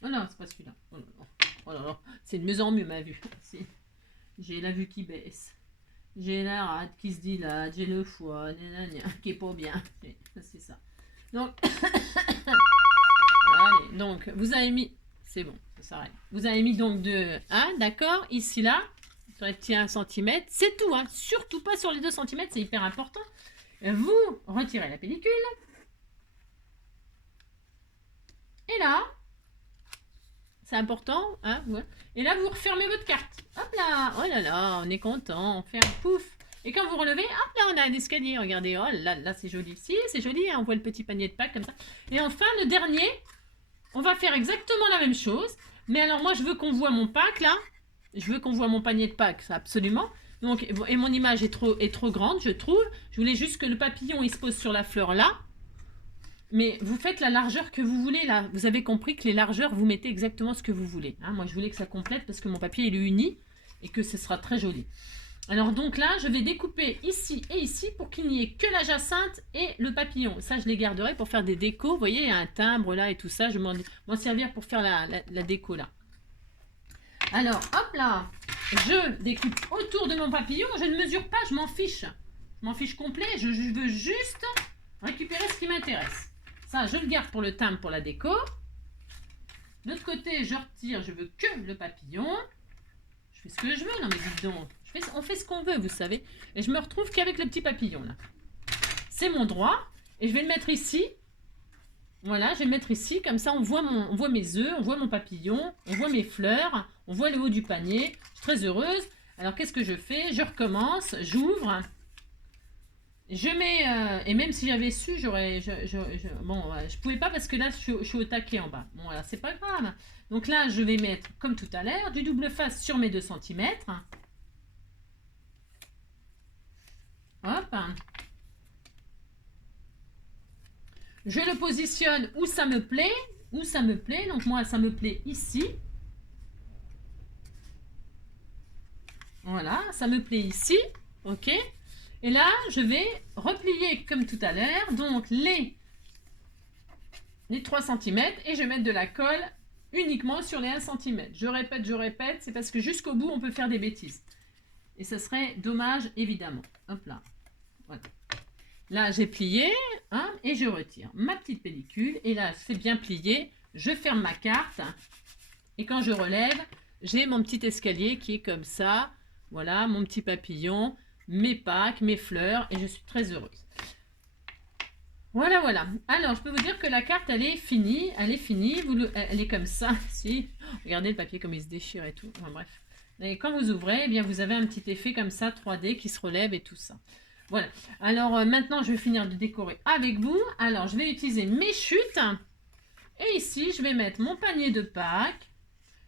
Oh non, c'est pas celui-là. Oh là là. Oh là là. C'est de mieux en mieux ma vue. J'ai la vue qui baisse. J'ai la rate qui se dilate. J'ai le foie qui est pas bien. C'est ça. Donc, allez, donc, vous avez mis, c'est bon, ça s'arrête. Vous avez mis donc de 1, d'accord, ici, là, sur les petits 1 cm, c'est tout, hein, surtout pas sur les 2 cm, c'est hyper important. Vous retirez la pellicule. Et là, C'est important, hein, ouais. Et là, vous refermez votre carte. Hop là, oh là là, on est content, on ferme, pouf. Et quand vous relevez, hop là, on a un escalier, regardez, oh là là, c'est joli. Si, c'est joli, hein, on voit le petit panier de Pâques comme ça. Et enfin, le dernier, on va faire exactement la même chose. Mais alors, moi, je veux qu'on voit mon Pâques, là. Je veux qu'on voit mon panier de Pâques, ça, absolument. Donc, et mon image est trop grande, je trouve. Je voulais juste que le papillon, il se pose sur la fleur là. Mais vous faites la largeur que vous voulez là. Vous avez compris que les largeurs, vous mettez exactement ce que vous voulez. Hein, moi, je voulais que ça complète parce que mon papier, il est uni et que ce sera très joli. Alors donc là, je vais découper ici et ici pour qu'il n'y ait que la jacinthe et le papillon. Ça, je les garderai pour faire des décos. Vous voyez, il y a un timbre là et tout ça. Je vais m'en servir pour faire la déco là. Alors, hop là, je découpe autour de mon papillon. Je ne mesure pas, je m'en fiche. Je m'en fiche complet. Je veux juste récupérer ce qui m'intéresse. Ça, je le garde pour le timbre, pour la déco. De l'autre côté, je retire, je veux que le papillon. Je fais ce que je veux, non mais dites donc. On fait ce qu'on veut, vous savez. Et je me retrouve qu'avec le petit papillon, là. C'est mon droit. Et je vais le mettre ici. Voilà, je vais le mettre ici. Comme ça, on voit mes œufs, on voit mon papillon, on voit mes fleurs, on voit le haut du panier. Je suis très heureuse. Alors, qu'est-ce que je fais? Je recommence, j'ouvre. Je mets, et même si j'avais su, je pouvais pas parce que là, je suis au taquet en bas. Bon, voilà, c'est pas grave. Donc là, je vais mettre, comme tout à l'heure, du double face sur mes 2 cm. Hop. Je le positionne où ça me plaît, Donc moi, ça me plaît ici. Voilà, ça me plaît ici. Ok. Et là, je vais replier comme tout à l'heure, donc les 3 cm et je vais mettre de la colle uniquement sur les 1 cm. Je répète, c'est parce que jusqu'au bout, on peut faire des bêtises. Et ce serait dommage, évidemment. Hop là. Voilà. Là, j'ai plié hein, et je retire ma petite pellicule. Et là, c'est bien plié. Je ferme ma carte. Et quand je relève, j'ai mon petit escalier qui est comme ça. Voilà, mon petit papillon, mes Pâques, mes fleurs. Et je suis très heureuse. Voilà, voilà. Alors, je peux vous dire que la carte, elle est finie. Elle est comme ça. Si. Regardez le papier comme il se déchire et tout. Enfin, bref. Et quand vous ouvrez, eh bien, vous avez un petit effet comme ça, 3D, qui se relève et tout ça. Voilà. Alors, maintenant, je vais finir de décorer avec vous. Alors, je vais utiliser mes chutes. Et ici, je vais mettre mon panier de Pâques.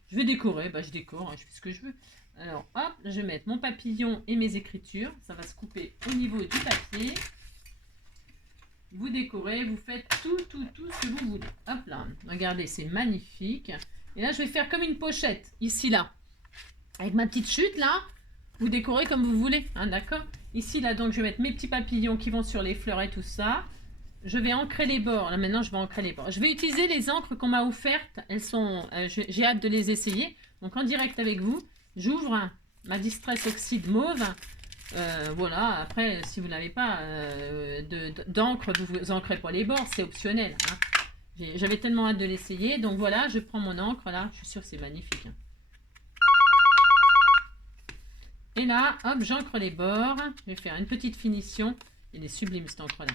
Je vais décorer. Bah, je décore, hein, je fais ce que je veux. Alors, hop, je vais mettre mon papillon et mes écritures. Ça va se couper au niveau du papier. Vous décorez, vous faites tout ce que vous voulez. Hop là, regardez, c'est magnifique. Et là, je vais faire comme une pochette, ici, là. Avec ma petite chute, là, vous décorez comme vous voulez, hein, d'accord? Ici, là, donc, je vais mettre mes petits papillons qui vont sur les fleurs et tout ça. Je vais ancrer les bords. Là, maintenant, je vais ancrer les bords. Je vais utiliser les encres qu'on m'a offertes. Elles sont... j'ai hâte de les essayer. Donc, en direct avec vous, j'ouvre ma Distress Oxyde Mauve. Voilà, après, si vous n'avez pas d'encre, vous ancrez pas les bords, c'est optionnel. Hein. J'avais tellement hâte de l'essayer. Donc voilà, je prends mon encre là. Je suis sûre que c'est magnifique. Hein. Et là, hop, j'encre les bords. Je vais faire une petite finition. Elle est sublime cette encre là.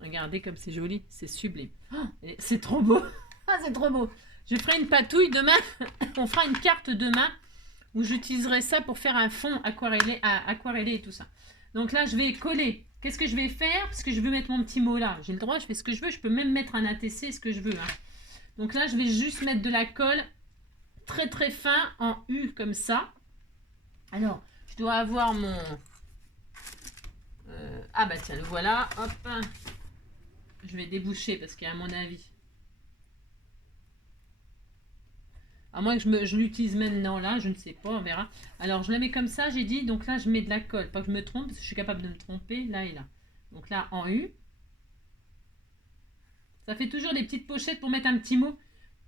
Regardez comme c'est joli, c'est sublime. Oh, c'est trop beau. Ah, c'est trop beau. Je ferai une patouille demain. On fera une carte demain où j'utiliserai ça pour faire un fond aquarellé et tout ça. Donc là, je vais coller. Qu'est-ce que je vais faire? Parce que je veux mettre mon petit mot là. J'ai le droit, je fais ce que je veux. Je peux même mettre un ATC, ce que je veux. Hein. Donc là, je vais juste mettre de la colle très très fin en U comme ça. Alors, je dois avoir mon... ah bah tiens, le voilà. Hop. Je vais déboucher parce qu'à mon avis... À moins que je l'utilise maintenant là, je ne sais pas, on verra. Alors je la mets comme ça, j'ai dit, donc là je mets de la colle. Pas que je me trompe, parce que je suis capable de me tromper, là et là. Donc là en U. Ça fait toujours des petites pochettes pour mettre un petit mot.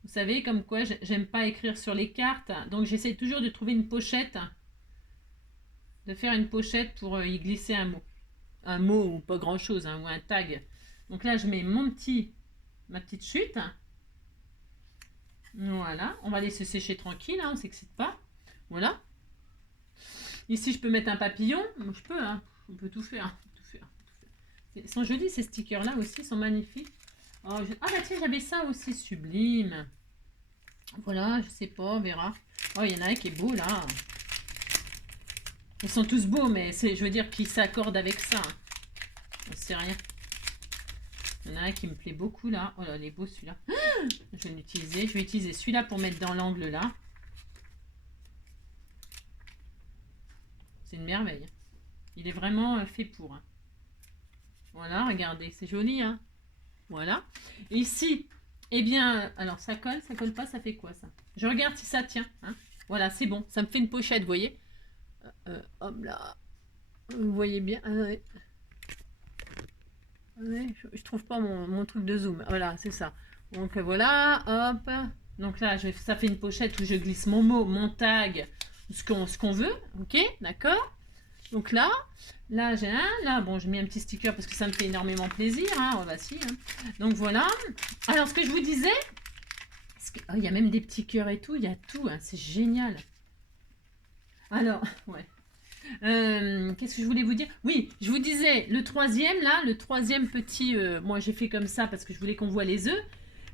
Vous savez, comme quoi j'aime pas écrire sur les cartes. Donc j'essaie toujours de trouver une pochette. De faire une pochette pour y glisser un mot. Un mot ou pas grand chose, hein, ou un tag. Donc là je mets ma petite chute. Voilà, on va laisser sécher tranquille, hein, on ne s'excite pas. Voilà. Ici, je peux mettre un papillon. Je peux, hein, on peut tout faire. Ils sont jolis ces stickers-là aussi, ils sont magnifiques. Oh, ah bah tiens, j'avais ça aussi, sublime. Voilà, je sais pas, on verra. Oh, il y en a un qui est beau, là. Ils sont tous beaux, mais je veux dire qu'ils s'accordent avec ça. On sait rien. Il y en a un qui me plaît beaucoup, là. Oh là, il est beau, celui-là. Je vais l'utiliser. Je vais utiliser celui-là pour mettre dans l'angle, là. C'est une merveille. Il est vraiment fait pour. Hein. Voilà, regardez, c'est joli, hein. Voilà. Et ici, eh bien, alors ça colle pas, ça fait quoi ça? Je regarde si ça tient. Hein. Voilà, c'est bon. Ça me fait une pochette, vous voyez. Hop là. Vous voyez bien. Ouais. Ouais, je trouve pas mon truc de zoom. Voilà, c'est ça. Donc voilà, hop. Donc là, ça fait une pochette où je glisse mon mot, mon tag, ce qu'on veut. Ok, d'accord. Donc là j'ai un. Là, bon, j'ai mis un petit sticker parce que ça me fait énormément plaisir. Hein. Oh, bah si. Hein. Donc voilà. Alors, ce que je vous disais, il y a même des petits cœurs et tout. Il y a tout. Hein. C'est génial. Alors, ouais. Qu'est-ce que je voulais vous dire? Oui, je vous disais, le troisième petit, moi j'ai fait comme ça parce que je voulais qu'on voit les œufs,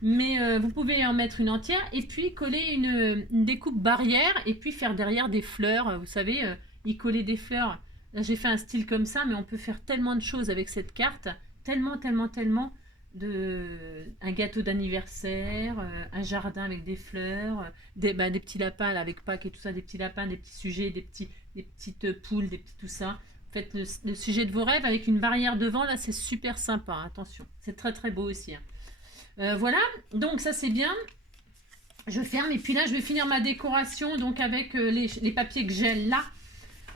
mais vous pouvez en mettre une entière et puis coller une découpe barrière et puis faire derrière des fleurs, vous savez, y coller des fleurs. Là j'ai fait un style comme ça, mais on peut faire tellement de choses avec cette carte, tellement, un gâteau d'anniversaire, un jardin avec des fleurs, des petits lapins là, avec Pâques et tout ça, des petits lapins, des petits sujets, des petites poules, des petits tout ça. Faites le sujet de vos rêves avec une barrière devant, là c'est super sympa, hein, attention. C'est très très beau aussi. Hein. Voilà, donc ça c'est bien. Je ferme et puis là je vais finir ma décoration donc avec les papiers que j'ai là.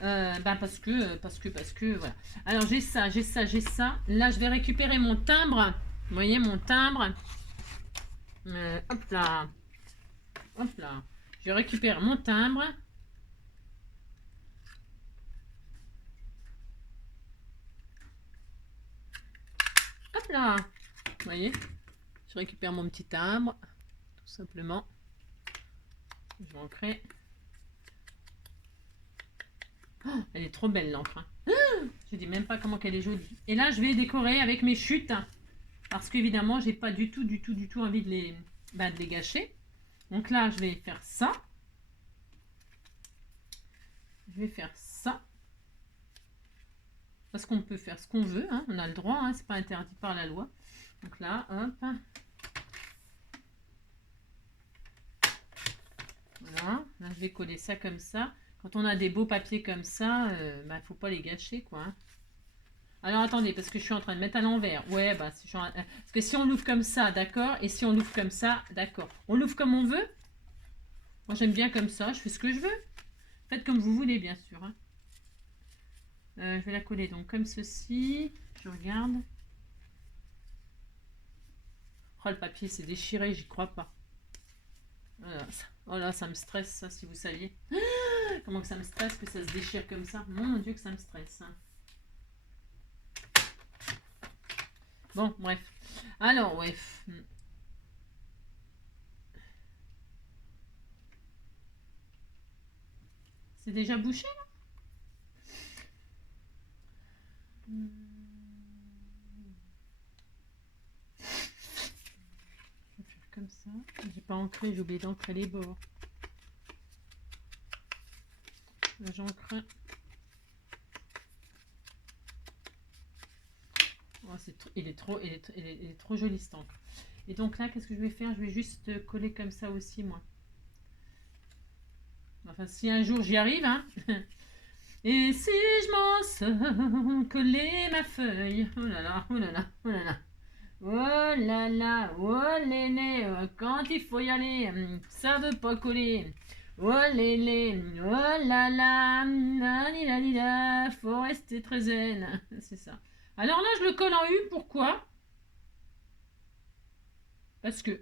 Parce que voilà. Alors j'ai ça. Là je vais récupérer mon timbre. Vous voyez mon timbre. Hop là. Je récupère mon timbre. Hop là. Vous voyez. Je récupère mon petit timbre. Tout simplement. Je vais ancrer. Oh, elle est trop belle l'encre. Hein. Je dis même pas comment qu'elle est jolie. Et là je vais décorer avec mes chutes. Parce qu'évidemment j'ai pas du tout envie de les gâcher. Donc là je vais faire ça. Parce qu'on peut faire ce qu'on veut. Hein. On a le droit. Hein. C'est pas interdit par la loi. Donc là, hop. Voilà. Là je vais coller ça comme ça. Quand on a des beaux papiers comme ça, faut pas les gâcher quoi. Hein. Alors attendez, parce que je suis en train de mettre à l'envers. Ouais, parce que si on l'ouvre comme ça, d'accord. Et si on l'ouvre comme ça, d'accord. On l'ouvre comme on veut. Moi j'aime bien comme ça, je fais ce que je veux. Faites comme vous voulez, bien sûr. Hein. Je vais la coller donc comme ceci. Je regarde. Oh, le papier s'est déchiré, j'y crois pas. Oh là, ça me stresse ça, si vous saviez. Comment que ça me stresse que ça se déchire comme ça. Mon Dieu que ça me stresse. Hein. Bon, bref. Alors, ouais. C'est déjà bouché, là? Je vais faire comme ça. J'ai pas ancré, j'ai oublié d'ancrer les bords. Là, j'ancre. Oh, il est trop joli cet encre. Et donc là, qu'est-ce que je vais faire? Je vais juste coller comme ça aussi, moi. Enfin, si un jour j'y arrive, hein. Et si je m'en sors, coller ma feuille. Oh là là, oh là là, oh là là. Oh là là, oh lélé, quand il faut y aller, ça veut pas coller. Oh lélé, oh là là, la, faut rester très zen. C'est ça. Alors là, je le colle en U, pourquoi? Parce que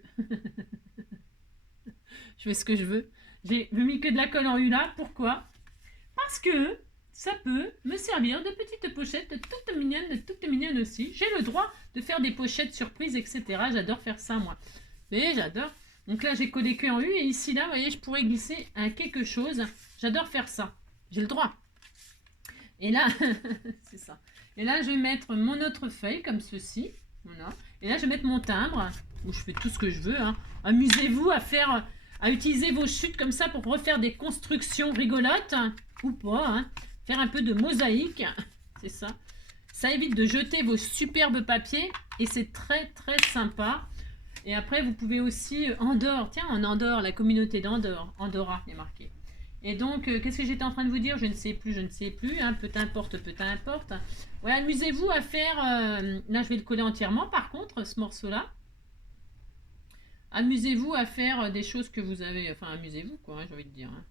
je fais ce que je veux. J'ai mis que de la colle en U là, pourquoi? Parce que ça peut me servir de petite pochette toute mignonne aussi. J'ai le droit de faire des pochettes surprises, etc. J'adore faire ça, moi. Et j'adore. Donc là, j'ai collé que en U. Et ici, là, vous voyez, je pourrais glisser un quelque chose. J'adore faire ça. J'ai le droit. Et là, c'est ça. Et là, je vais mettre mon autre feuille, comme ceci. Voilà. Et là, je vais mettre mon timbre, où je fais tout ce que je veux. Hein. Amusez-vous à utiliser vos chutes comme ça pour refaire des constructions rigolotes, hein, ou pas. Hein. Faire un peu de mosaïque, c'est ça. Ça évite de jeter vos superbes papiers et c'est très très sympa. Et après, vous pouvez aussi Andorre. Tiens, en Andorre, la communauté d'Andorre, Andorra, il est marqué. Et donc, qu'est-ce que j'étais en train de vous dire? Je ne sais plus, je ne sais plus. Hein, peu importe, peu importe. Ouais, amusez-vous à faire... là, je vais le coller entièrement, par contre, ce morceau-là. Amusez-vous à faire des choses que vous avez... Enfin, amusez-vous, quoi, hein, j'ai envie de dire. Hein.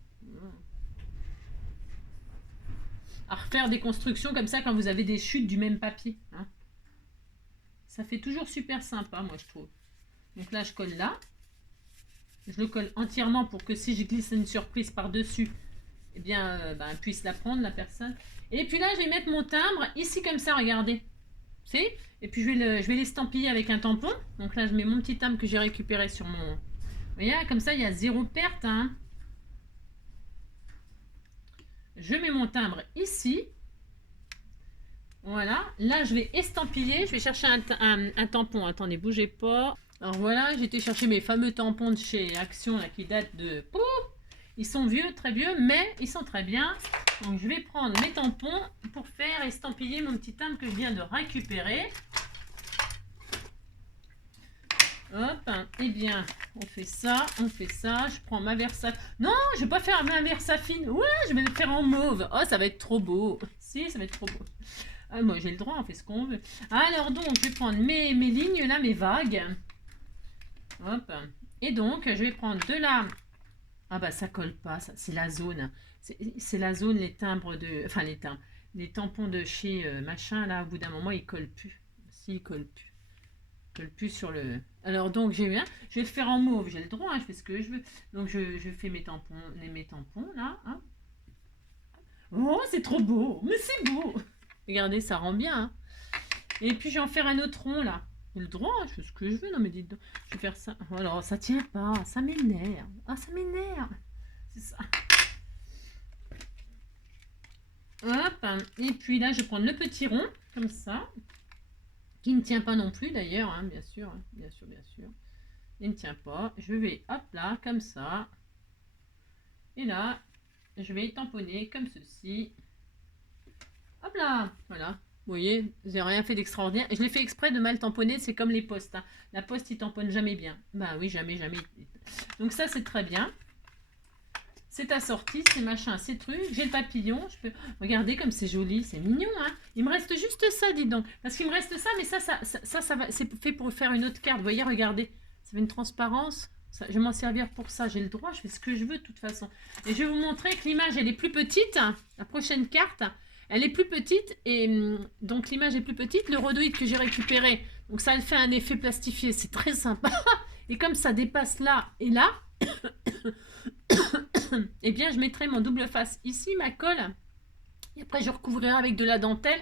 À refaire des constructions comme ça quand vous avez des chutes du même papier. Hein. Ça fait toujours super sympa, moi, je trouve. Donc là, je colle là. Je le colle entièrement pour que si je glisse une surprise par-dessus, eh bien, elle puisse la prendre, la personne. Et puis là, je vais mettre mon timbre ici comme ça, regardez. C'est. Et puis, je vais l'estampiller avec un tampon. Donc là, je mets mon petit timbre que j'ai récupéré sur mon... Vous voyez, comme ça, il y a 0 perte. Hein. Je mets mon timbre ici. Voilà. Là, je vais estampiller. Je vais chercher un tampon. Attendez, bougez pas. Alors voilà, j'ai été chercher mes fameux tampons de chez Action là, qui datent de... Ils sont vieux, très vieux, mais ils sont très bien. Donc je vais prendre mes tampons pour faire estampiller mon petit timbre que je viens de récupérer. Hop, eh bien, on fait ça, on fait ça. Je prends ma Versafine. Non, je vais pas faire ma Versafine. Ouais, je vais le faire en mauve. Oh, ça va être trop beau. Si, ça va être trop beau. Ah, moi, j'ai le droit, on fait ce qu'on veut. Alors donc, je vais prendre mes lignes là, mes vagues. Hop. Et donc, je vais prendre de la... Ah bah ça colle pas, c'est la zone. C'est la zone, les timbres de... Enfin, les timbres. Les tampons de chez machin, là, au bout d'un moment, ils collent plus. Si, ils collent plus. Ils collent plus sur le... Alors donc, je vais le faire en mauve. J'ai le droit, hein, je fais ce que je veux. Donc, je fais mes tampons, là. Hein. Oh, c'est trop beau. Mais c'est beau. Regardez, ça rend bien. Hein. Et puis, je vais en faire un autre rond, là. J'ai le droit, je fais ce que je veux. Non, mais dites donc, je vais faire ça. Oh, alors, ça tient pas, ça m'énerve. Ah, ça m'énerve. C'est ça. Hop. Et puis là, je vais prendre le petit rond, comme ça. Qui ne tient pas non plus, d'ailleurs, hein, bien sûr. Hein, bien sûr, bien sûr. Il ne tient pas. Je vais, hop là, comme ça. Et là, je vais tamponner comme ceci. Hop là. Voilà. Vous voyez, j'ai rien fait d'extraordinaire. Je l'ai fait exprès de mal tamponner, c'est comme les postes. Hein. La poste, il tamponne jamais bien. Bah oui, jamais, jamais. Donc ça, c'est très bien. C'est assorti, c'est machin, c'est truc. J'ai le papillon. Je peux... Regardez comme c'est joli, c'est mignon. Hein. Il me reste juste ça, dites donc. Parce qu'il me reste ça, mais ça va. C'est fait pour faire une autre carte. Vous voyez, regardez. Ça fait une transparence. Ça, je vais m'en servir pour ça. J'ai le droit, je fais ce que je veux de toute façon. Et je vais vous montrer que l'image, elle est plus petite. La prochaine carte... Elle est plus petite et donc l'image est plus petite. Le rhodoïde que j'ai récupéré, donc ça fait un effet plastifié, c'est très sympa. Et comme ça dépasse là et là, eh bien je mettrai mon double face ici, ma colle. Et après je recouvrirai avec de la dentelle.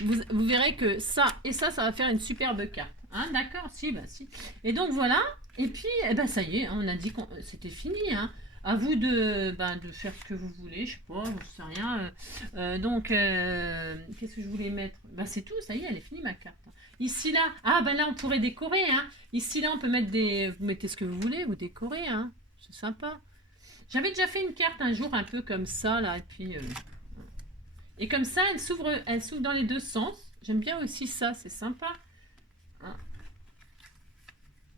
Vous verrez que ça et ça va faire une superbe carte. Hein, d'accord? Si, bah si. Et donc voilà. Et puis, eh ben, ça y est, on a dit que c'était fini. Hein. À vous de faire ce que vous voulez, je sais pas, je sais rien. Donc, qu'est-ce que je voulais mettre? Bah, c'est tout, ça y est, elle est finie ma carte. Ici, là, là, on pourrait décorer. Hein. Ici, là, on peut mettre des... Vous mettez ce que vous voulez, vous décorez. Hein. C'est sympa. J'avais déjà fait une carte un jour un peu comme ça, là, et puis... Et comme ça, elle s'ouvre dans les deux sens. J'aime bien aussi ça, c'est sympa. Hein.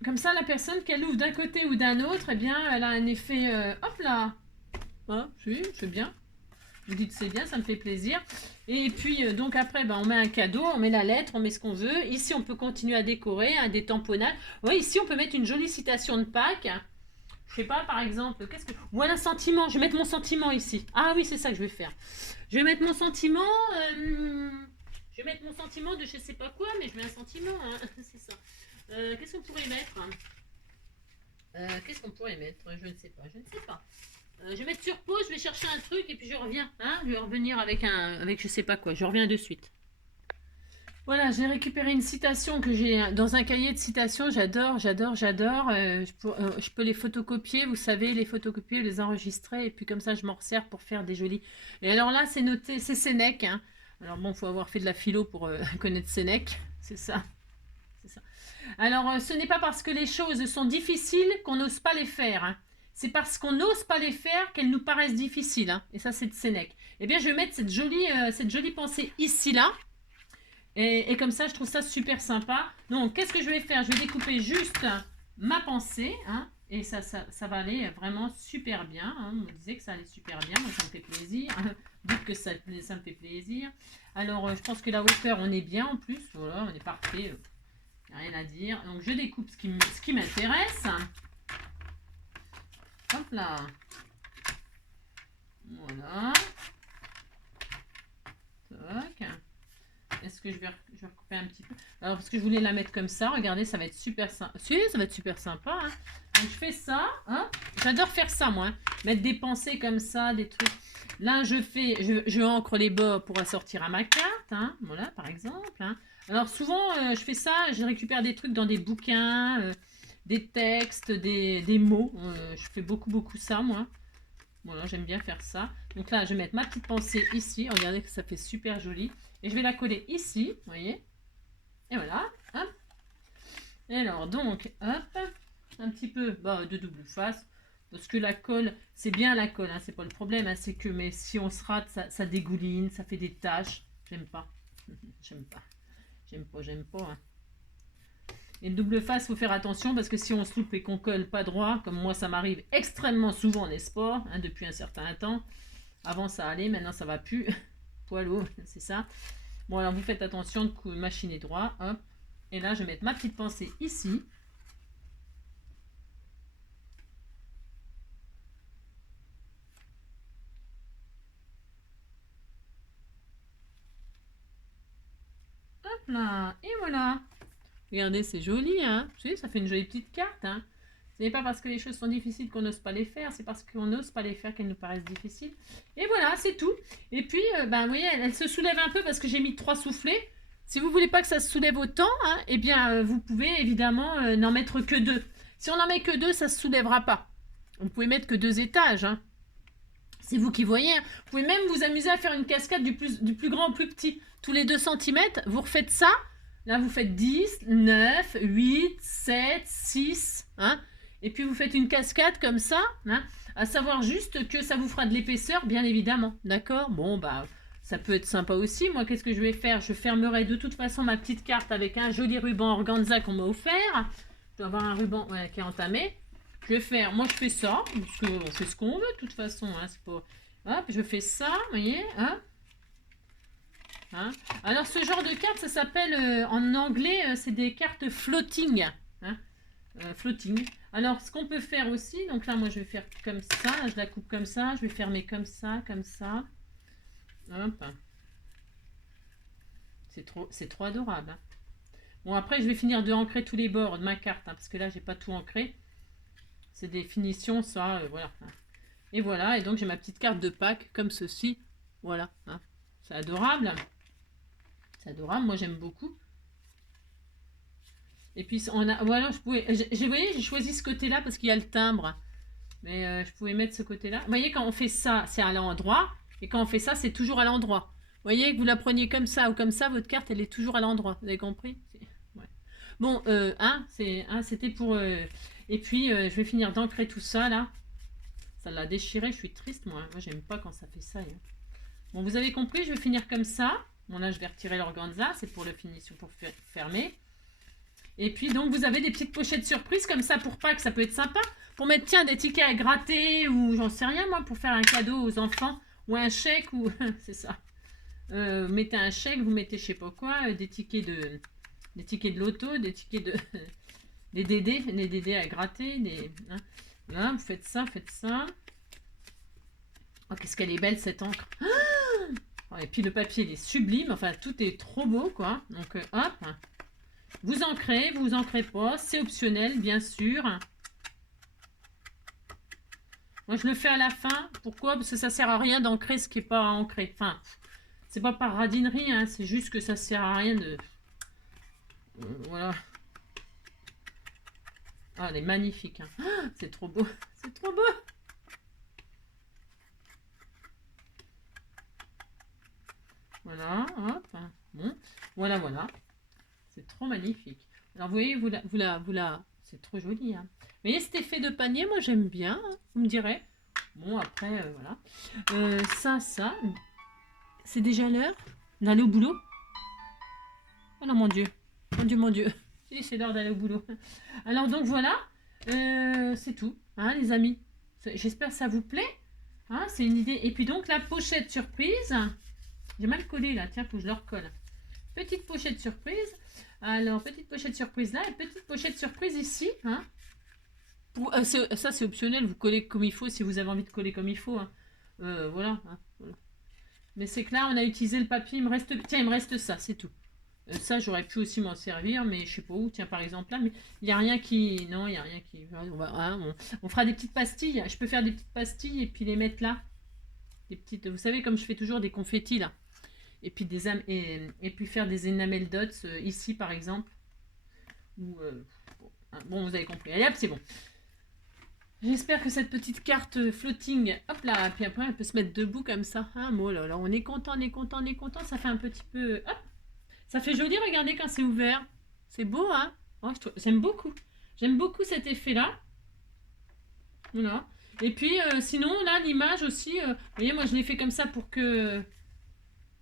Comme ça, la personne, qu'elle ouvre d'un côté ou d'un autre, eh bien, elle a un effet... hop là. Hein, oui, c'est bien. Vous dites c'est bien, ça me fait plaisir. Et puis, donc après, on met un cadeau, on met la lettre, on met ce qu'on veut. Ici, on peut continuer à décorer, hein, des tamponnades. Oui, ici, on peut mettre une jolie citation de Pâques. Je sais pas, par exemple, qu'est-ce que... Voilà, un sentiment. Je vais mettre mon sentiment ici. Ah oui, c'est ça que je vais faire. Je vais mettre mon sentiment... Je vais mettre mon sentiment de je sais pas quoi, mais je mets un sentiment, hein. C'est ça. Qu'est-ce qu'on pourrait mettre? Qu'est-ce qu'on pourrait mettre? Je ne sais pas, je ne sais pas. Je vais mettre sur pause, je vais chercher un truc et puis je reviens. Hein, je vais revenir avec je sais pas quoi. Je reviens de suite. Voilà, j'ai récupéré une citation que j'ai dans un cahier de citations. J'adore. Je peux les photocopier, vous savez, les photocopier, les enregistrer et puis comme ça, je m'en resserre pour faire des jolis. Et alors là, c'est noté, c'est Sénèque. Hein. Alors bon, il faut avoir fait de la philo pour connaître Sénèque, c'est ça. Alors, ce n'est pas parce que les choses sont difficiles qu'on n'ose pas les faire, hein. C'est parce qu'on n'ose pas les faire qu'elles nous paraissent difficiles, hein. Et ça, c'est de Sénèque. Eh bien, je vais mettre cette jolie pensée ici, là. Et comme ça, je trouve ça super sympa. Donc, qu'est-ce que je vais faire? Je vais découper juste ma pensée, hein, et ça va aller vraiment super bien, hein. On me disait que ça allait super bien, donc ça me fait plaisir. Dites que ça me fait plaisir. Alors, je pense que la hauteur, on est bien en plus. Voilà, on est parfait. Rien à dire. Donc, je découpe ce qui m'intéresse. Hop là. Voilà. Toc. Est-ce que je vais recouper un petit peu? Alors, parce que je voulais la mettre comme ça. Regardez, ça va être super sympa. Si, ça va être super sympa, hein. Donc, je fais ça. Hein. J'adore faire ça, moi. Hein. Mettre des pensées comme ça, des trucs. Là, je encre les bords pour assortir à ma carte. Hein. Voilà, par exemple. Hein. Alors, souvent, je fais ça. Je récupère des trucs dans des bouquins, des textes, des mots. Je fais beaucoup ça, moi. Voilà, j'aime bien faire ça. Donc là, je vais mettre ma petite pensée ici. Regardez que ça fait super joli. Et je vais la coller ici, vous voyez. Et voilà, hop. Et alors, donc, hop, un petit peu de double face. Parce que la colle, c'est bien la colle, hein, c'est pas le problème. Hein, c'est que, mais si on se rate, ça dégouline, ça fait des taches. J'aime pas. J'aime pas. Hein. Et le double face, il faut faire attention parce que si on se loupe et qu'on colle pas droit, comme moi ça m'arrive extrêmement souvent en sport, hein, depuis un certain temps. Avant ça allait, maintenant ça va plus. Poilot, c'est ça. Bon alors vous faites attention de machiner droit, hop. Et là je vais mettre ma petite pensée ici. Hop là, et voilà. Regardez, c'est joli, hein. Vous savez, ça fait une jolie petite carte, hein. Ce n'est pas parce que les choses sont difficiles qu'on n'ose pas les faire, c'est parce qu'on n'ose pas les faire qu'elles nous paraissent difficiles. Et voilà, c'est tout. Et puis, vous voyez, elle se soulève un peu parce que j'ai mis 3 soufflets. Si vous voulez pas que ça se soulève autant, hein, eh bien, vous pouvez évidemment n'en mettre que 2. Si on n'en met que 2, ça se soulèvera pas. Vous pouvez mettre que 2 étages, hein. C'est vous qui voyez. Hein. Vous pouvez même vous amuser à faire une cascade du plus grand au plus petit. Tous les 2 cm, vous refaites ça. Là, vous faites 10, 9, 8, 7, 6. Hein. Et puis, vous faites une cascade comme ça. Hein, à savoir juste que ça vous fera de l'épaisseur, bien évidemment. D'accord? Bon, ça peut être sympa aussi. Moi, qu'est-ce que je vais faire? Je fermerai de toute façon ma petite carte avec un joli ruban organza qu'on m'a offert. Je dois avoir un ruban qui est entamé. Je vais faire, moi je fais ça, parce qu'on fait ce qu'on veut de toute façon. Hein, c'est pas... Hop, je fais ça, vous voyez. Hein. Hein. Alors ce genre de carte, ça s'appelle en anglais, c'est des cartes floating. Hein. Floating. Alors ce qu'on peut faire aussi, donc là moi je vais faire comme ça, je la coupe comme ça, je vais fermer comme ça, comme ça. Hop. C'est trop adorable. Hein. Bon après je vais finir de ancrer tous les bords de ma carte, hein, parce que là j'ai pas tout ancré. C'est des finitions, ça, voilà. Et voilà, et donc j'ai ma petite carte de Pâques, comme ceci. Voilà. Hein. C'est adorable. C'est adorable, moi j'aime beaucoup. Et puis on a, voilà, je pouvais, vous voyez, j'ai choisi ce côté-là parce qu'il y a le timbre. Mais je pouvais mettre ce côté-là. Vous voyez, quand on fait ça, c'est à l'endroit. Et quand on fait ça, c'est toujours à l'endroit. Vous voyez, que vous la preniez comme ça ou comme ça, votre carte, elle est toujours à l'endroit. Vous avez compris? Ouais. Bon, c'était pour... Et puis, je vais finir d'ancrer tout ça, là. Ça l'a déchiré, je suis triste, moi. Moi, j'aime pas quand ça fait ça. Hein. Bon, vous avez compris, je vais finir comme ça. Bon, là, je vais retirer l'organza. C'est pour le finition, pour fermer. Et puis, donc, vous avez des petites pochettes surprises comme ça pour Pâques. Ça peut être sympa. Pour mettre, tiens, des tickets à gratter ou j'en sais rien, moi, pour faire un cadeau aux enfants. Ou un chèque, ou... c'est ça. Mettez un chèque, vous mettez je sais pas quoi, des tickets de loto, des tickets de... des DD à gratter, hein. Là, vous faites ça, Oh, qu'est-ce qu'elle est belle, cette encre. Oh, et puis, le papier, il est sublime. Enfin, tout est trop beau, quoi. Donc, hop. Vous ancrez pas. C'est optionnel, bien sûr. Moi, je le fais à la fin. Pourquoi? Parce que ça sert à rien d'ancrer ce qui n'est pas ancré. Enfin, c'est pas par radinerie, hein. C'est juste que ça sert à rien de... voilà. Ah, elle est magnifique. Hein. Oh, c'est trop beau. C'est trop beau. Voilà, hop. Bon, voilà. C'est trop magnifique. Alors, vous voyez, c'est trop joli, hein. Vous voyez cet effet de panier, moi j'aime bien, hein, vous me direz. Bon, après, voilà. Ça, c'est déjà l'heure d'aller au boulot. Oh non, mon Dieu. Mon Dieu, mon Dieu. Si, c'est l'heure d'aller au boulot. Alors, donc voilà. C'est tout, hein, les amis. J'espère que ça vous plaît. Hein, c'est une idée. Et puis donc, la pochette surprise. J'ai mal collé là. Tiens, faut que je le recolle. Petite pochette surprise. Alors, petite pochette surprise là. Et petite pochette surprise ici. Hein. Ça, c'est optionnel. Vous collez comme il faut si vous avez envie de coller comme il faut. Hein. Voilà, hein, voilà. Mais c'est que là, on a utilisé le papier. Tiens, il me reste ça, c'est tout. Ça, j'aurais pu aussi m'en servir, mais je sais pas où. Tiens, par exemple là, mais il n'y a rien qui... Non, il n'y a rien qui... On fera des petites pastilles. Je peux faire des petites pastilles et puis les mettre là. Des petites... Vous savez, comme je fais toujours des confettis là. Et puis, et puis faire des enamel dots ici, par exemple. Ou, bon, vous avez compris. Allez, hop, c'est bon. J'espère que cette petite carte floating, hop là, puis après, elle peut se mettre debout comme ça. Ah, bon, là, on est content, on est content, on est content. Ça fait un petit peu... Hop. Ça fait joli, regardez quand c'est ouvert. C'est beau, hein. Oh, j'aime beaucoup. J'aime beaucoup cet effet-là. Voilà. Et puis, sinon, là, l'image aussi, vous voyez, moi, je l'ai fait comme ça pour que...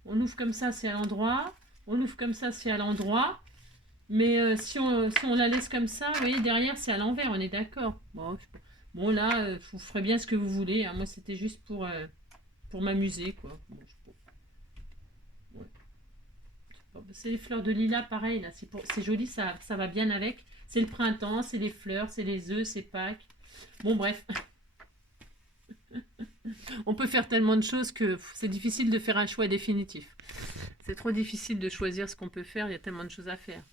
On ouvre comme ça, c'est à l'endroit. On ouvre comme ça, c'est à l'endroit. Mais si on la laisse comme ça, vous voyez, derrière, c'est à l'envers, on est d'accord. Bon, là, vous ferez bien ce que vous voulez. Hein. Moi, c'était juste pour m'amuser, quoi. Bon, c'est les fleurs de lilas, pareil, là. C'est joli, ça va bien avec. C'est le printemps, c'est les fleurs, c'est les œufs, c'est Pâques. Bon, bref. On peut faire tellement de choses que c'est difficile de faire un choix définitif. C'est trop difficile de choisir ce qu'on peut faire, il y a tellement de choses à faire.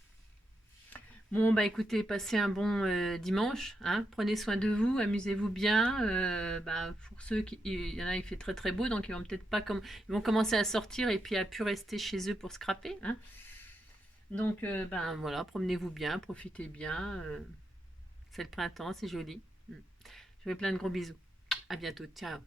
Bon, bah écoutez, passez un bon dimanche. Hein. Prenez soin de vous, amusez-vous bien. Pour ceux qui. Il y en a, il fait très très beau, donc ils vont peut-être pas ils vont commencer à sortir et puis à plus rester chez eux pour scraper. Hein. Donc, voilà, promenez-vous bien, profitez bien. C'est le printemps, c'est joli. Je vous fais plein de gros bisous. À bientôt, ciao.